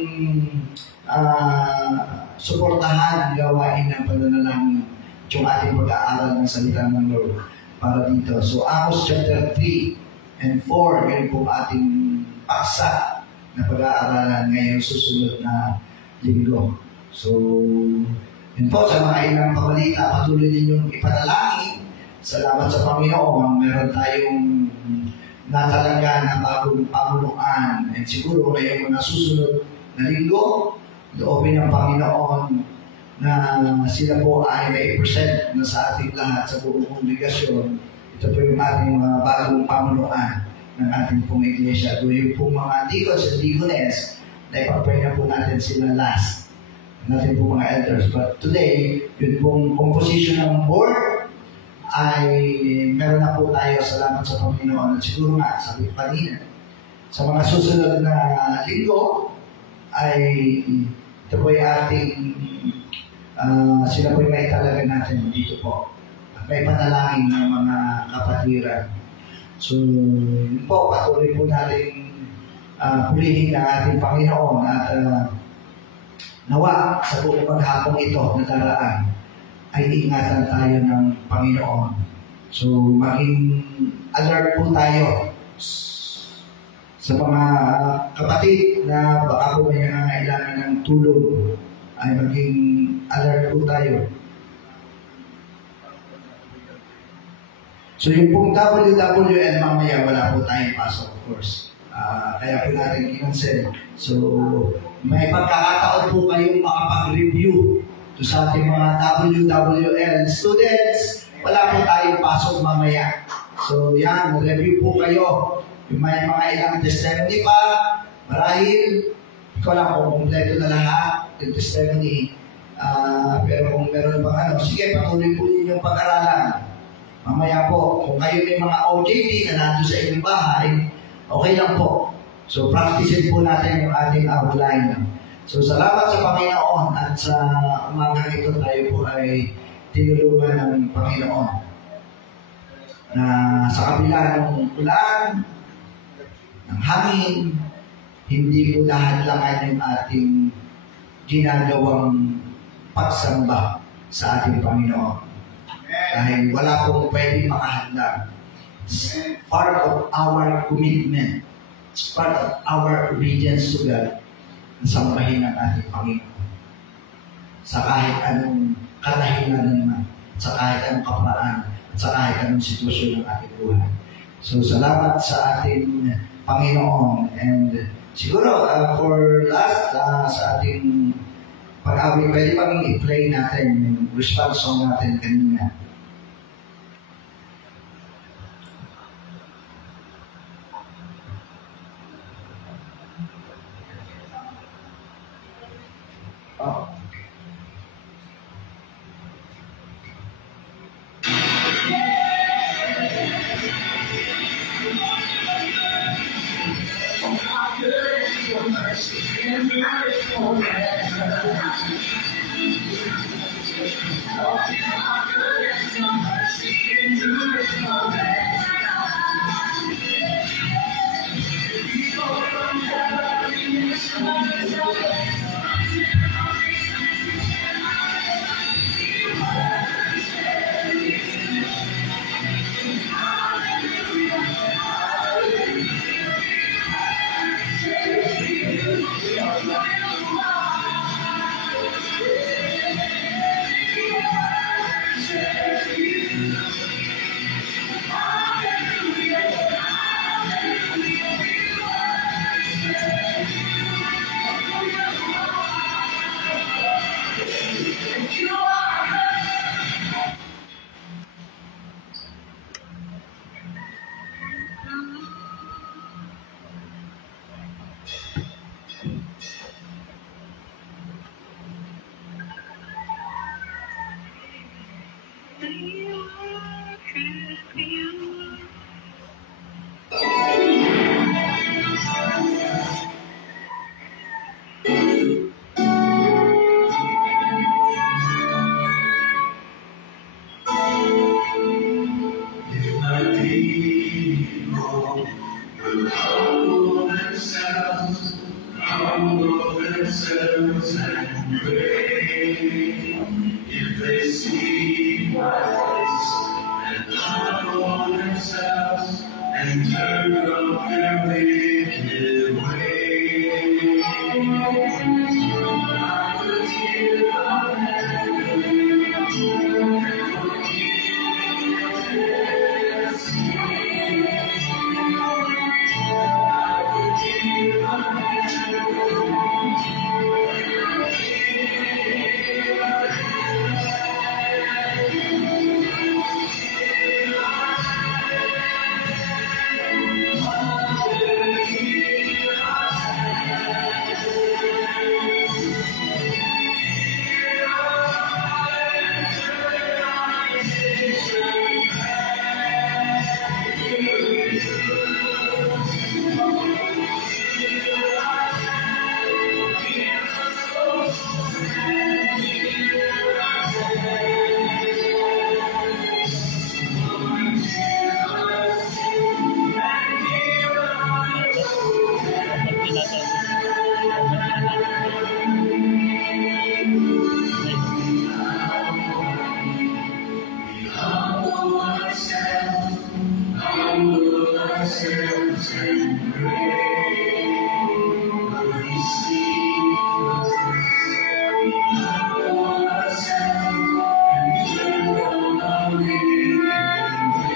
suportahan ang gawain ng pananalangin yung ating pag-aaral ng salita ng Lord para dito. So Amos chapter 3 and 4, yun po ating paksa na pag-aaralan ngayong susunod na linggo. So, yun po, sa mga ilang pabalita, patuloy ninyong ipanalangin. Salamat sa Panginoon, meron tayong natalaga na bagong pamuluan. And siguro ngayong mga susunod na linggo, loobin ng Panginoon na sila po ay may present na sa ating lahat sa buong kongregasyon. Ito po yung ating mga bagong pamuluan ng ating pong iglesia. So yung pong mga deacons and deaconess, na ipapray na po natin sila last. Natin po mga elders. But today, yun pong composition ng board ay meron na po tayo. Salamat sa Panginoon. At siguro nga, sabi ko kanina, sa mga susunod na linggo ay ito po yung ating sila po yung may talaga natin dito po. At may panalangin ng mga kapatiran. So, yun po, patuloy po natin pulihin ng ating Panginoon at nawa sa buong paghapong ito na daraan ay ingatan tayo ng Panginoon. So, maging alert po tayo sa mga kapatid na baka po may nangangailangan ng tulong, ay maging alert po tayo. So, yung pong WWL mamaya wala po tayong pasok, of course. Kaya po natin kinansel. So, may pagkakataon po kayong makapag-review sa ating mga WWL students. Wala po tayong pasok mamaya. So, yan, review po kayo. Yung may mga ilang testimony pa, marahil, ikaw lang kung kompleto na lahat, yung testimony. Pero kung meron bang sige, patuloy po ninyong pag-aralan. Mamaya po, kung kayo may mga OJT na nandun sa inyong bahay, okay lang po. So, practicein po natin yung ating outline. So, salamat sa Panginoon at sa umagang ito tayo po ay tinulungan ng Panginoon na sa kabila ng ulan, ng hangin, hindi po nahadlangan yung ating ginagawang pagsamba sa ating Panginoon. Dahil wala pong pwede makahadlang. It's part of our commitment. It's part of our obedience to God. Sambahin ng ating Panginoon. Sa kahit anong katahilan naman, sa kahit anong kaparaan, sa kahit anong sitwasyon ng ating buhay. So, salamat sa ating Panginoon. And siguro, for last, sa ating pag-awit, pwede pang i-play natin yung response song natin kanina. Oh. Your mercy and your If my people will humble themselves and pray. If they seek my face and humble themselves and turn from their wicked way, I will hear from heaven and forgive their sin. I will hear from humble ourselves and pray. When we seek your face, we humble ourselves and turn from our wicked way.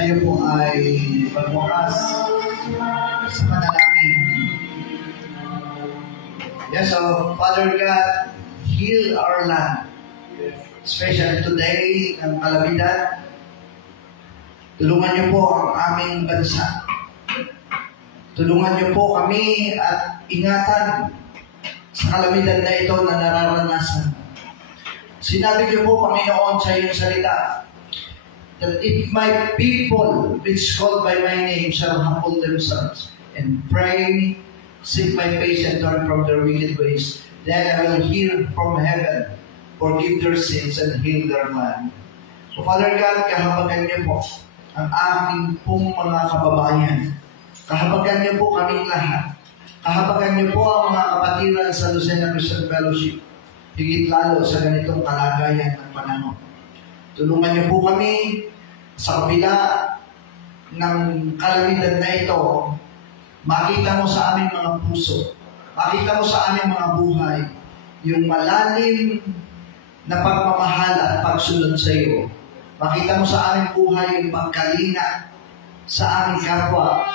tayo po ay magwakas sa panalangin. Yes, so Father God, heal our land. Especially today, ang kalamidad. Tulungan niyo po ang aming bansa. Tulungan niyo po kami at ingatan sa kalamidad na ito na nararanasan. Sinabi niyo po, Panginoon, sa iyong salita, that if my people, which called by my name, shall humble themselves and pray, seek my face and turn from their wicked ways, then I will hear from heaven, forgive their sins and heal their land. So Father God, kahabagan niyo po ang aking pong mga kababayan. Kahabagan niyo po kaming lahat. Kahabagan niyo po ang mga kapatiran sa Lucena Christian Fellowship. Higit lalo sa ganitong kalagayan ng panahon. Tulungan niyo po kami sa kabila ng kalamidad na ito. Makita mo sa aming mga puso. Makita mo sa aming mga buhay yung malalim na pagmamahal at pagsunod sa iyo. Makita mo sa aming buhay yung pagkalinga sa aming kapwa.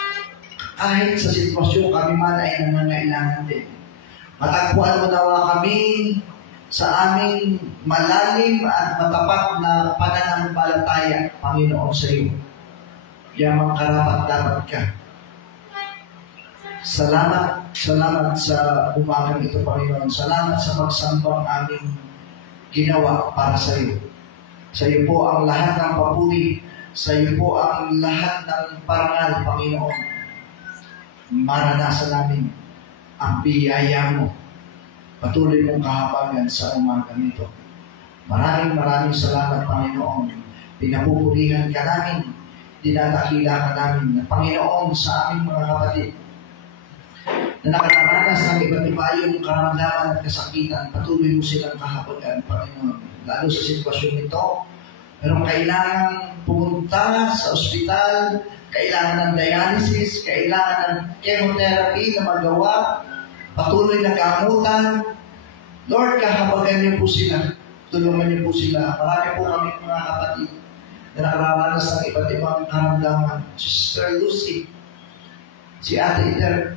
Kahit sa sitwasyon kami man ay nangangailangan din. Matagpuan mo nawa kami sa aming malalim at matapat na pananampalataya, Panginoon, sa iyo. Yamang karapat dapat ka. Salamat sa umagang ito, Panginoon. Salamat sa pagsambang aming ginawa para sa iyo. Sa iyo po ang lahat ng papuri. Sa iyo po ang lahat ng parangal, Panginoon. Maranasan namin ang biyaya mo. Patuloy mong kahabagan sa umagang ito. Maraming salamat, Panginoon. Pinapupurihan ka namin. Dinadakila ka namin, Panginoon, sa aming mga kapatid na nakararanas ng iba't iba yung karamdaman at kasakitan. Patuloy mo silang kahabagan, Panginoon. Lalo sa sitwasyon nito, pero kailangan pumunta sa ospital, kailangan ng dialysis, kailangan ng chemotherapy na magawa, patuloy na gamutan. Lord, kahabagan niyo po sila. Tulungan niyo po sila. Marami po kami mga kapatid na nakararanas ng iba't ibang karamdaman. Sister Lucy, si Ate Eder,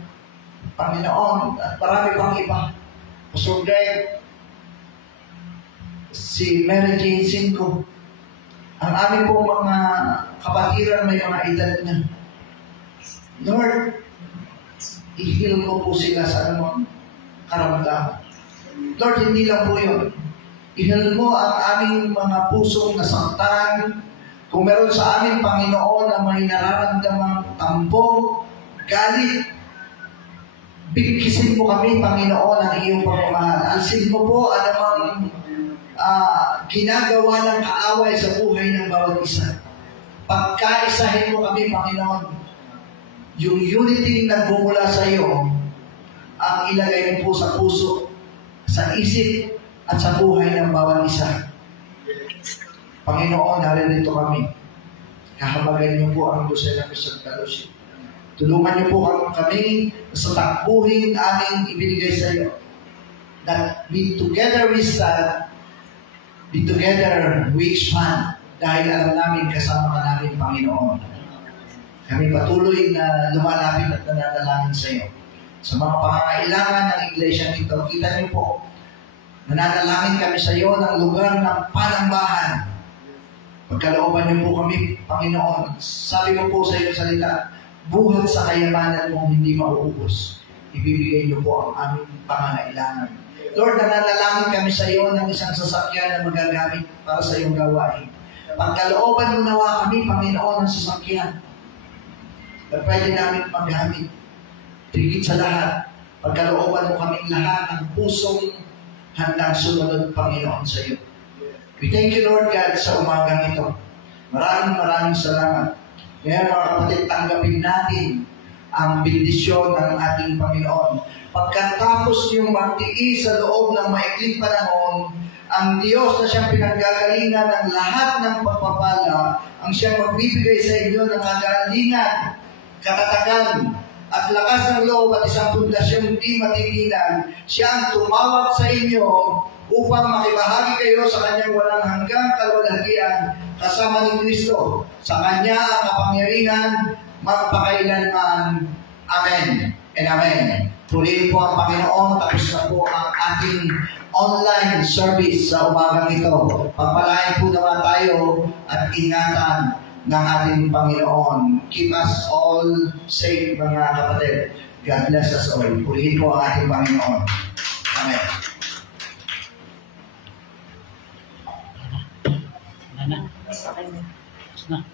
Panginoon, at marami pang iba. Pastor Greg, si Mary Jane Cinco, ang aming po mga kapatiran may mga edad na. Lord, i-heal mo po sila sa anumang karamdaman. Lord, hindi lang po yun. I-heal mo ang aming mga pusong nasaktan. Kung meron sa aming Panginoon na may nararamdamang tampo, galit, bigkisin mo kami, Panginoon, ang iyong pagmamahal. Alsin mo po anumang ginagawa ng kaaway sa buhay ng bawat isa. Pagkaisahin mo kami, Panginoon, yung unity na bumula sa iyo, ang ilagay mo po sa puso, sa isip, at sa buhay ng bawat isa. Panginoon, naririto kami. Kahabagan niyo po ang Lucena Christian Fellowship. Tulungan niyo po kami sa takbuhin aming ibinigay sa iyo. That we together we stand, be together we expand, dahil alam namin kasama ka namin, Panginoon. Kami patuloy na lumalapit at nananalangin sa iyo. Sa mga pangangailangan ng iglesia nito, kita niyo po, nananalangin kami sa iyo ng lugar ng panambahan. Pagkalooban niyo po kami, Panginoon. Sabi mo po sa iyong salita, buhat sa kayamanan mong hindi mauubos. Ibibigay niyo po ang aming pangangailangan. Lord, nananalangin kami sa iyo ng isang sasakyan na magagamit para sa iyong gawain. Pagkalooban mo nawa kami, Panginoon, ng sasakyan na pwede namin magamit. Tigit sa lahat, pagkalooban mo kaming lahat ng pusong handang sumunod, Panginoon, sa iyo. We thank you, Lord God, sa umagang ito. Maraming salamat. Kaya mga kapatid, tanggapin natin ang bendisyon ng ating Panginoon. Pagkatapos yung magtiis sa loob ng maikling panahon, ang Diyos na siyang pinanggagalingan ng lahat ng pagpapala, ang siyang magbibigay sa inyo ng kagalingan, katatagan, at lakas ng loob at isang pundasyong di matigilan, siya ang tumawag sa inyo upang makibahagi kayo sa kanyang walang hanggang kalwalhatian kasama ni Kristo. Sa kanya ang kapangyarihan magpakailanman. Amen and amen. Purihin po ang Panginoon. Tapos na po ang ating online service sa umagang ito. Pagpalain po naman tayo at ingatan ng ating Panginoon. Keep us all safe, mga kapatid. God bless us all. Purihin po ang ating Panginoon. Amen. Na.